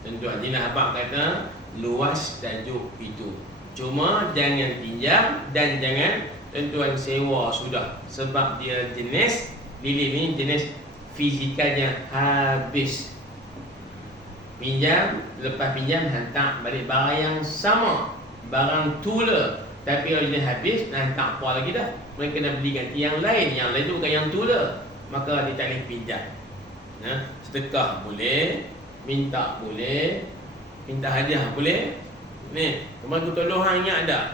Tuan-tuan, Jinnah Abang kata luas tajuk itu. Cuma jangan pinjam dan jangan tuan-tuan sewa sudah. Sebab dia jenis lilin ni jenis fizikalnya habis. Pinjam, lepas pinjam hantar balik barang yang sama, barang tula. Tapi kalau dia habis, hantar apa lagi dah. Mereka kena beli ganti yang lain. Yang lain tu bukan yang tula. Maka dia tak boleh pinjam. Sedekah boleh, minta boleh, minta hadiah boleh. Ni, kemarin aku tolong hang ingat tak?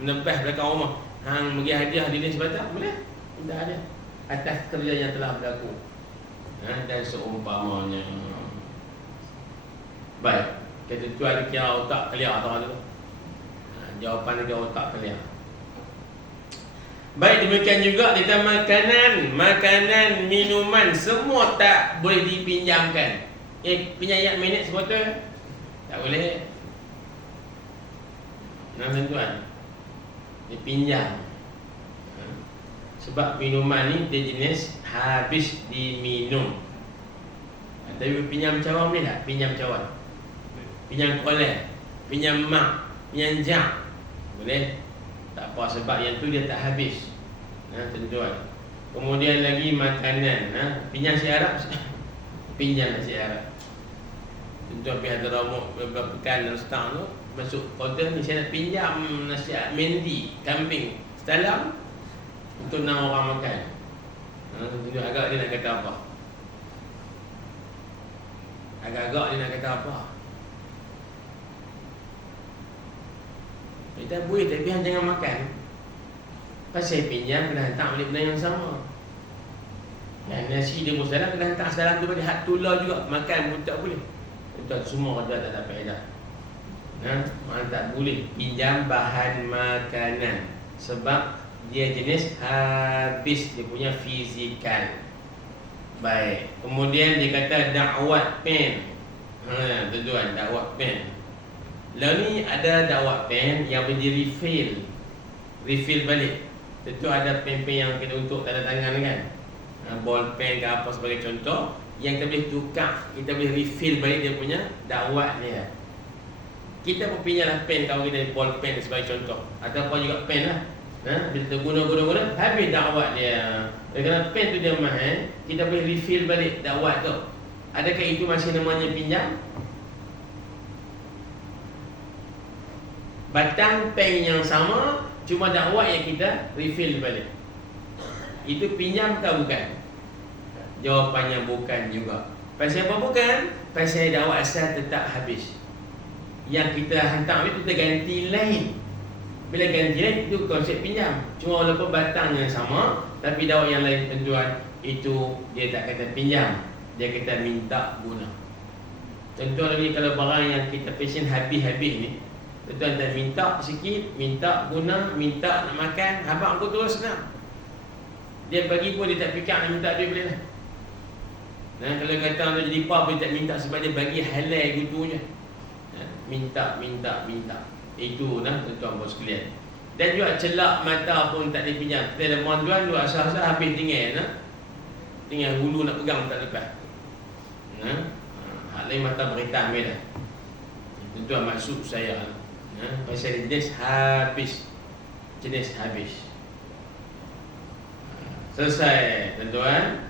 Menebas belakang rumah. Hang bagi hadiah lilin sebatang, boleh? Minta hadiah atas kerja yang telah berlaku. Dan seumpamanya. Baik, kata tuan kira otak clear atau tu. Jawapan dia otak clear. Baik, demikian juga kita makanan, minuman semua tak boleh dipinjamkan. Pinjam minit sebotol tak boleh. Tuan, dipinjam. Sebab minuman ni dia jenis habis diminum. Tapi pinjam cawan boleh tak? Pinjam cawan, pinjam kolej, pinjam mak, pinjam jam boleh? Tak apa, sebab yang tu dia tak habis. Tuan-tuan. Kemudian lagi makanan. Pinjam nasi Arab. Pinjam nasi Arab. Tuan-tuan pergi Hadramaut beberapa pekan dan setang tu, masuk hotel ni, saya nak pinjam nasi mendi kambing setalam untuk 6 orang makan. Tuan-tuan, agak dia nak kata apa? Agak-agak dia nak kata apa? Kita boleh, tapi hang jangan makan. Pasal pinjam kena hantar balik benda yang sama. Dan nasi dia pun salah, kena hantar salah tu balik. Hak tular juga, makan pun tak boleh. Itu semua kata tak dapat edah. Mana tak boleh pinjam bahan makanan. Sebab dia jenis habis, dia punya fizikal. Baik, kemudian dia kata dakwat pen. Tuan-tuan, dakwat pen. Lalu ni ada dakwat pen yang boleh di refill balik. Tentu ada pen-pen yang kita untuk tanda tangan kan, ball pen ke apa sebagai contoh, yang kita boleh tukar, kita boleh refill balik dia punya dakwat dia. Kita pun pinjamlah pen kalau kita ball pen sebagai contoh, atau apa juga pen lah. Bila kita guna habis dakwat dia. Kerana pen tu dia mahal, kita boleh refill balik dakwat tu. Adakah itu masih namanya pinjam? Batang pen yang sama, cuma dakwat yang kita refill balik. Itu pinjam ke bukan? Jawapannya bukan juga. Pasal apa bukan? Pasal dakwat asal tetap habis. Yang kita hantar itu kita ganti lain. Bila ganti lain, itu konsep pinjam. Cuma walaupun batangnya sama, tapi dakwat yang lain, tuan-tuan, itu dia tak kata pinjam, dia kata minta guna. Contoh lagi, kalau barang yang kita passion habis-habis ni, tuan-tuan dah minta sikit, minta guna, minta nak makan, abang aku terus nak. Dia bagi pun dia tak fikir nak minta duit boleh lah. Kalau kata nak jadi apa, dia tak minta sebab dia bagi halal gitu je. minta. Itu dah tuan-tuan bos sekalian. Dan juga celak mata pun tak dipinjam. Telefon tuan dua asal-asal habis tinggal hulu nak pegang tak lepas. Hak lain mata berita ambil dah. Tuan-tuan maksud saya pasal jenis habis. Selesai tuan-tuan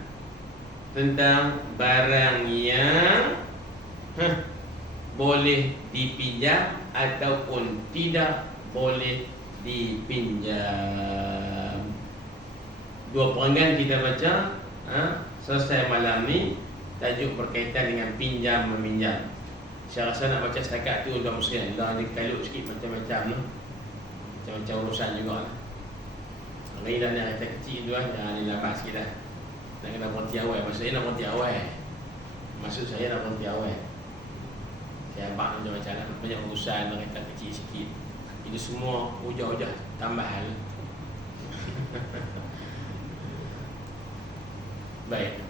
tentang barang yang boleh dipinjam ataupun tidak boleh dipinjam. Dua perenggan kita baca selesai malam ni, tajuk berkaitan dengan pinjam meminjam. Saya rasa nak baca setakat tu tuan muslim. Dah ada kalut sikit macam-macam lah. Macam-macam urusan jugalah. Hari dah nak kata kecil tu jangan dilambat sikit dah. Nak kena berhenti awal. Maksud saya nak berhenti awal. Saya nampak macam-macam lah. Banyak urusan nak kata kecil sikit. Itu semua hujah-hujah tambahan. Baik.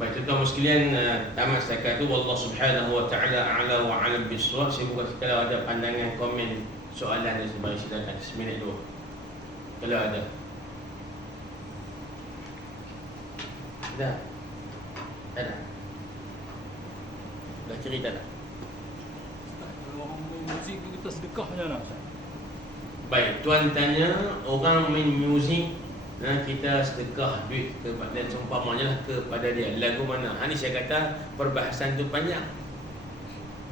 Baik tuan-tuan sekalian, tamat setakat tu. Allah Subhanahu wa taala a'la wa 'alam bis-shawab. Saya buka kalau ada pandangan, komen, soalan dan sebagainya silakan seminit dulu. Kalau ada. Dah. Tak ada. Dah cerita tak? Kalau orang main muzik kita sedekah macam mana? Baik, tuan tanya orang main muzik kita sedekah duit kepada seumpamanya lah kepada dia. Lagu mana? Ni saya kata perbahasan tu panjang.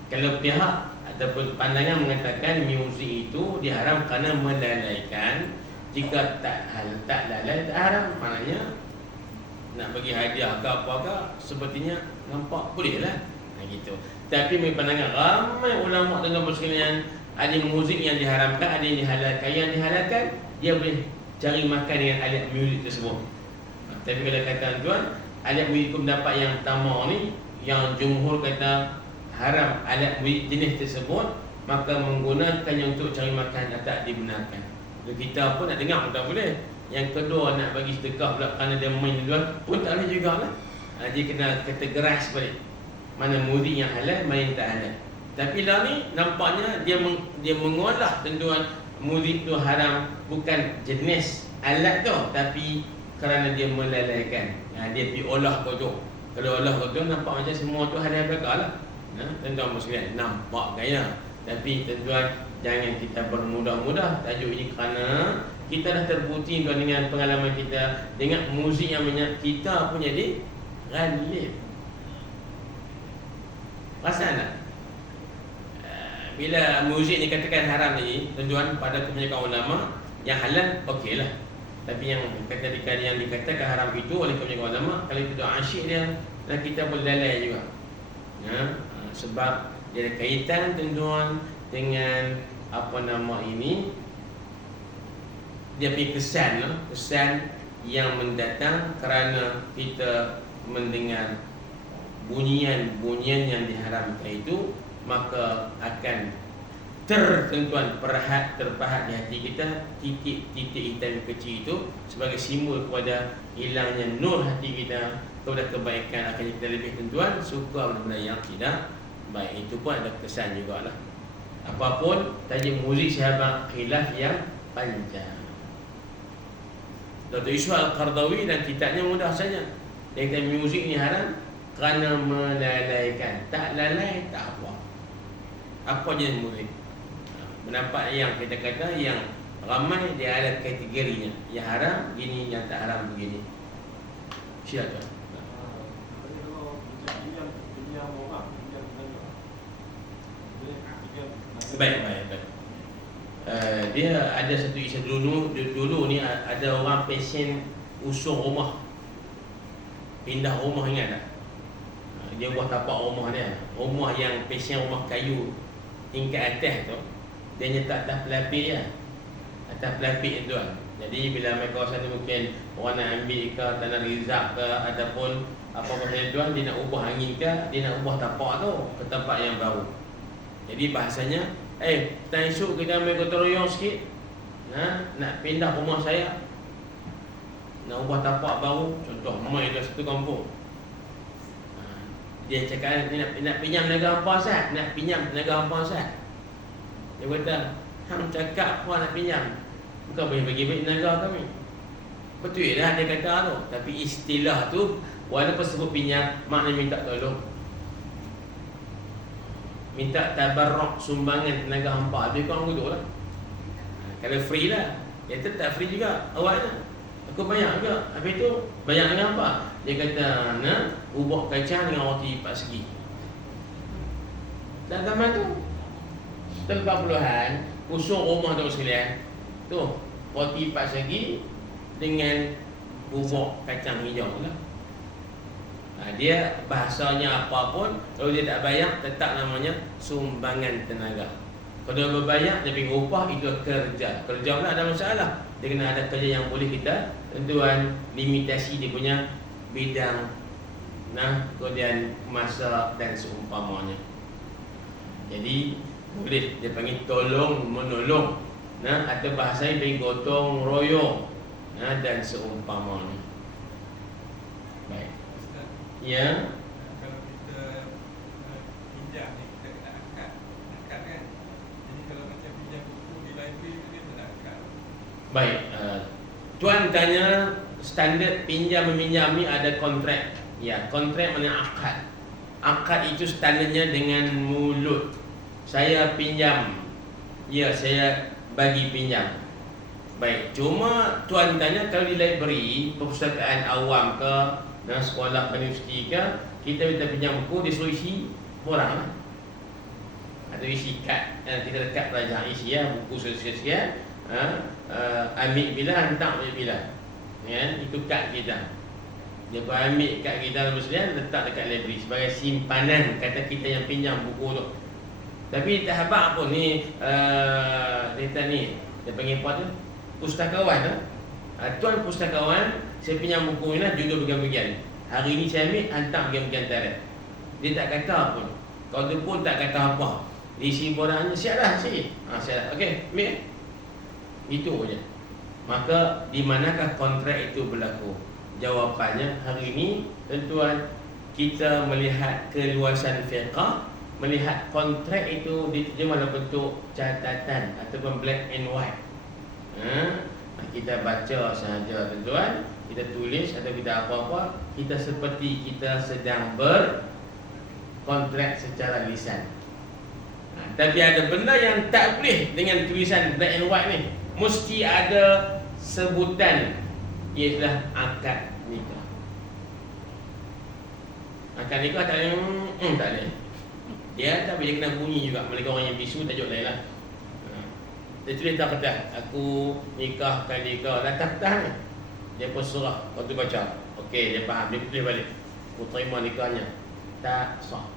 Kalau pihak ataupun pandangan mengatakan muzik itu diharam kerana melalaikan. Jika tak lalai tak haram. Maknanya nak bagi hadiah ke apa ke sepertinya nampak boleh lah. Gitu. Tapi menurut pandangan ramai ulama tuan-tuan sekalian, ada muzik yang diharamkan, ada yang dihalalkan. Yang dihalalkan dia boleh cari makan dengan alat muzik tersebut. Tapi kalau kata tuan, alat muzik pendapat yang pertama ni, yang jumhur kata haram alat muzik jenis tersebut, maka menggunakannya untuk cari makan tak dibenarkan. Kalau kita pun nak dengar pun tak boleh. Yang kedua nak bagi sedekah pula kerana dia main tuan pun tak boleh jugalah. Dia kena kategoris balik. Mana muzik yang halal, mana yang tak halal. Tapi lah ni nampaknya dia mengolah tuan-tuan muzik tu haram bukan jenis alat tu, tapi kerana dia melalaikan. Dia pergi olah kau tu. Kalau olah kau tu nampak macam semua tu halal belaka lah. Tuan-tuan sekalian, nampak gaya. Tapi tuan-tuan jangan kita bermudah-mudah tajuk ini kerana kita dah terbukti tuan dengan pengalaman kita dengan muzik yang banyak kita pun jadi ghalib. Perasan tak? Bila muzik dikatakan haram ni, tuan-tuan pada kebanyakan ulama yang halal okey lah. Tapi yang dikatakan haram itu oleh kebanyakan ulama, kalau kita asyik dia dan kita boleh lalai juga. Sebab dia ada kaitan tuan-tuan dengan dia punya kesan yang mendatang kerana kita mendengar bunyian yang diharamkan itu, maka akan terpahat di hati kita titik-titik hitam kecil itu sebagai simbol kepada hilangnya nur hati kita kepada kebaikan. Akan kita lebih tuan suka benda yang tidak baik. Itu pun ada kesan jugalah. Apapun tajuk muzik sahabat khilaf yang panjang. Dr. Yusuf Al-Qardawi dan kitabnya mudah saja. Dia kata muzik ni haram kerana melalaikan. Tak lalai tak apa. Apa jenis muzik? Pendapat yang kita kata yang ramai dia ada kategorinya. Yang haram gini, yang tak haram begini. Silakan. Baik. Dia ada satu isu dulu ni ada orang pesen usung rumah, pindah rumah, ingat tak? Dia buat tapak rumah dia, rumah yang pesen rumah kayu tingkat atas tu, dia nyetak atas pelapis dia, atas pelapis tu kan. Jadi bila mai kawasan tu mungkin orang nak ambil ke tanah rizak ke ataupun apa pasal tuan, dia nak ubah angin ke, dia nak ubah tapak tu ke tempat yang baru. Jadi bahasanya, petang esok kita ambil gotong royong sikit, nak pindah rumah saya. nak ubah tapak baru, contoh mai dah satu kampung. Dia cakap nak pinjam tenaga hampa Ustaz, nak pinjam tenaga hampa Ustaz. Dia kata, hang cakap apa nak pinjam, bukan boleh bagi baik tenaga kami. Betul lah dia kata tu, tapi istilah tu walaupun sebut pinjam, maknanya minta tolong, minta tabarruk, sumbangan tenaga hampa. Lebih kurang betul lah. Kalau free lah, dia tetap free juga awaknya. Aku bayar juga. Habis tu bayar dengan apa? Dia kata nak ubah kaca dengan roti 4 segi. Dan zaman tu tahun 40-an, usung rumah tu sekalian. Tu roti 4 segi dengan bubuk kacang hijau lah. Dia bahasanya apapun, kalau dia tak bayar, tetap namanya sumbangan tenaga. Kalau dia berbayar, dia pergi upah, itu kerja. Kerja pula ada masalah. Dia kena ada kerja yang boleh kita tentuan limitasi dia punya bidang, kemudian masa dan seumpamanya. Jadi boleh dia panggil tolong menolong, atau bahasa dia panggil gotong royong, dan seumpamanya. Baik. Ya. Kalau kita pinjam ni, kita kena akad kan. Jadi kalau macam pinjam buku di library tu dia tak nak akad. Baik, Tuan tanya standard pinjam meminjam ni ada kontrak. Ya, kontrak mana akad. Akad itu standardnya dengan mulut. Saya pinjam. Ya, saya bagi pinjam. Baik, cuma tuan tanya kalau di library, perpustakaan awam ke, sekolah universiti ke, kita minta pinjam buku, dia suruh isi orang lah. Atau isi kad, kita dekat pelajar isi ya, buku sekian-sekian, ambil bila, hantar bila, ya, itu kad kita. Dia pun ambil kad kita sekalian, letak dekat library sebagai simpanan kata kita yang pinjam buku tu. Tapi tak habaq pun ni, dia ni, dia panggil apa tu? Pustakawan tu. Tuan pustakawan, saya pinjam buku ni lah, judul bagian-bagian. Hari ni saya ambil, hantar bagian-bagian tarikh. Dia tak kata pun. Kalau dia pun tak kata apa. Isi borangnya, siap dah, siap. Siap dah. Okey, ambil. Itu je. Maka di manakah kontrak itu berlaku? Jawapannya hari ini tuan, kita melihat keluasan fiqh, melihat kontrak itu diterjemah dalam bentuk catatan ataupun black and white. Kita baca sahaja tuan, kita tulis atau kita apa-apa, kita seperti kita sedang berkontrak secara lisan. Tapi ada benda yang tak boleh dengan tulisan black and white ni. Mesti ada sebutan, iaitu akad nikah. Akad nikah tak boleh, tak boleh. Dia tak boleh kena bunyi juga. Mereka orang yang bisu tajuk lain lah. Dia tulis tak kertas, aku nikahkan nikah. Letak kertas ni, dia pun surah. Waktu baca, okey, dia faham, dia tulis balik, aku terima nikahnya. Tak sah.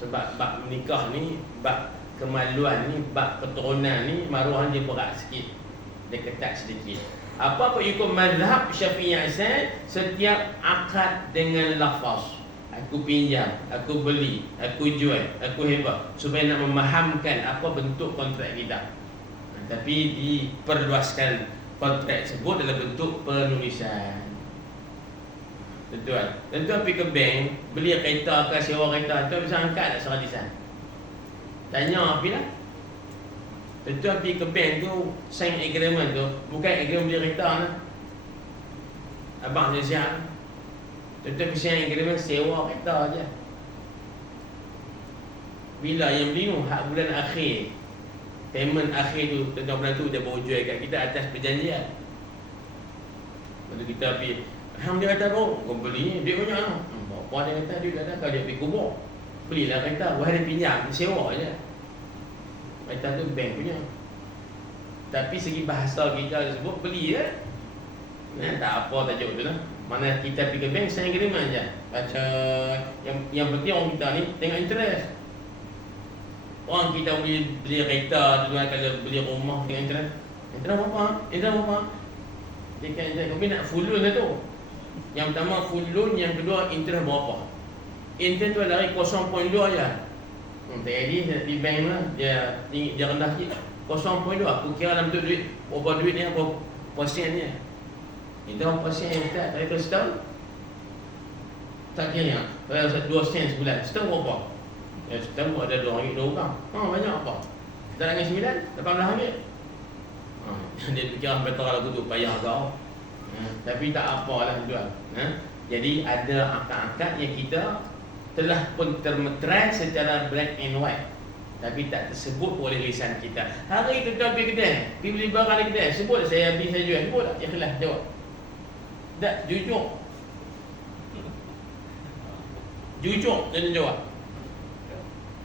Sebab bab nikah ni, bab kemaluan ni, bab keturunan ni, maruah dia berat sikit, dia ketat sedikit. Apa-apa ikut mazhab Syafi'i Hasan, setiap akad dengan lafaz, aku pinjam, aku beli, aku jual, aku hibah, supaya nak memahamkan apa bentuk kontrak kita. Tapi diperluaskan kontrak tersebut dalam bentuk penulisan. Tuan, tuan pergi ke bank, beli kereta ke sewa kereta, tuan bisa angkat tak surat lisan? Tanya apa lah. Tuan pergi ke bank tu, sign agreement tu, bukan agreement beli kereta lah. Abang saya siap. Tuan bisa agreement sewa kereta je. Bila yang beli tu, hak bulan akhir, payment akhir tu, tentang bulan tu dia baru jual kat kita atas perjanjian. Lepas kita pergi, dia kata bro, kau beli ni, duit banyak lah. Apa dia kata, duit dah, kalau dia pergi kubur, belilah kereta, buat dia pinjam, sewa je. Kereta tu bank punya. Tapi segi bahasa kita sebut, beli je. Tak apa tajuk tu lah. Mana kita pergi ke bank, sign agreement je. Baca, yang penting orang kita ni tengok interest. Orang kita beli kereta tu kan, kalau beli rumah dengan interest. Interest berapa? Interest berapa? Dia kan interest, kami nak full loan lah tu. Yang pertama full loan, yang kedua interest berapa? Interest tu lari 0.2 je. Tak jadi di bank lah, dia rendah sikit. 0.2, aku kira dalam bentuk duit, berapa duit ni, berapa persen ni. Itu berapa sen Ustaz? Kalau setahun tak kira. Kalau 2 sen sebulan, setahun berapa? Ya, setahun ada 2 ringgit 2 orang. Banyak apa? Tak dengan 9, 18 ringgit. Dia fikir betul kalau tu payah kau. Tapi tak apalah tuan. Jadi ada akad-akad yang kita telah pun termeterai secara black and white, tapi tak tersebut oleh lisan kita. Hari itu kita pergi kedai, pergi beli barang di kedai, sebut saya beli, saya jual. Sebut tak? Ikhlas jawab. Tak, jujur. Jujur dan jawab.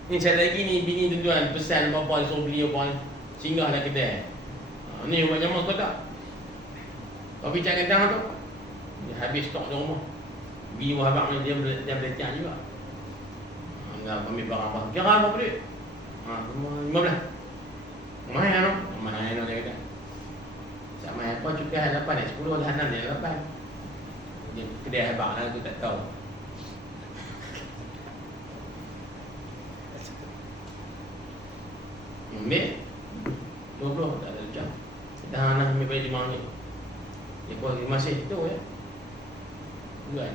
Ni saya lagi ni bini tuan pesan apa suruh beli apa ni. Singgahlah kedai. Ni buat jamak kau tak? Kau bincang kentang tu, dia habis stok di rumah. Bini wahabak ni dia belecak juga. Enggak ambil barang-barang. Kira apa duit? 15. Mahal no? Mahal no dia kata. Tak mahal apa cukai 8 dah 10 dah 6 dia 8. Dia kedai habak lah aku tak tahu. Ambil 20 tak ada jam. Dah nak ambil balik 5 ringgit. Dia pun masih tu ya. Jual.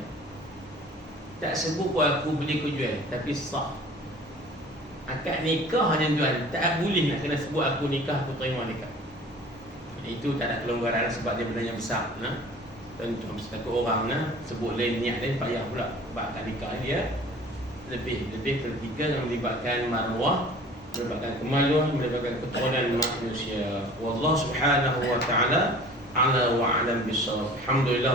Tak sebut pun aku beli aku jual, tapi sah. Akad nikah ni tuan, tak boleh nak kena sebut aku nikah, aku terima nikah. Itu tak ada kelonggaran sebab dia benda yang besar. Tentu takut orang sebut lain niat lain payah pula. Sebab akad nikah dia lebih ketika yang melibatkan maruah, melibatkan kemaluan, melibatkan keturunan manusia. Wallahu subhanahu wa ta'ala ala wa alam bisawab. Alhamdulillah.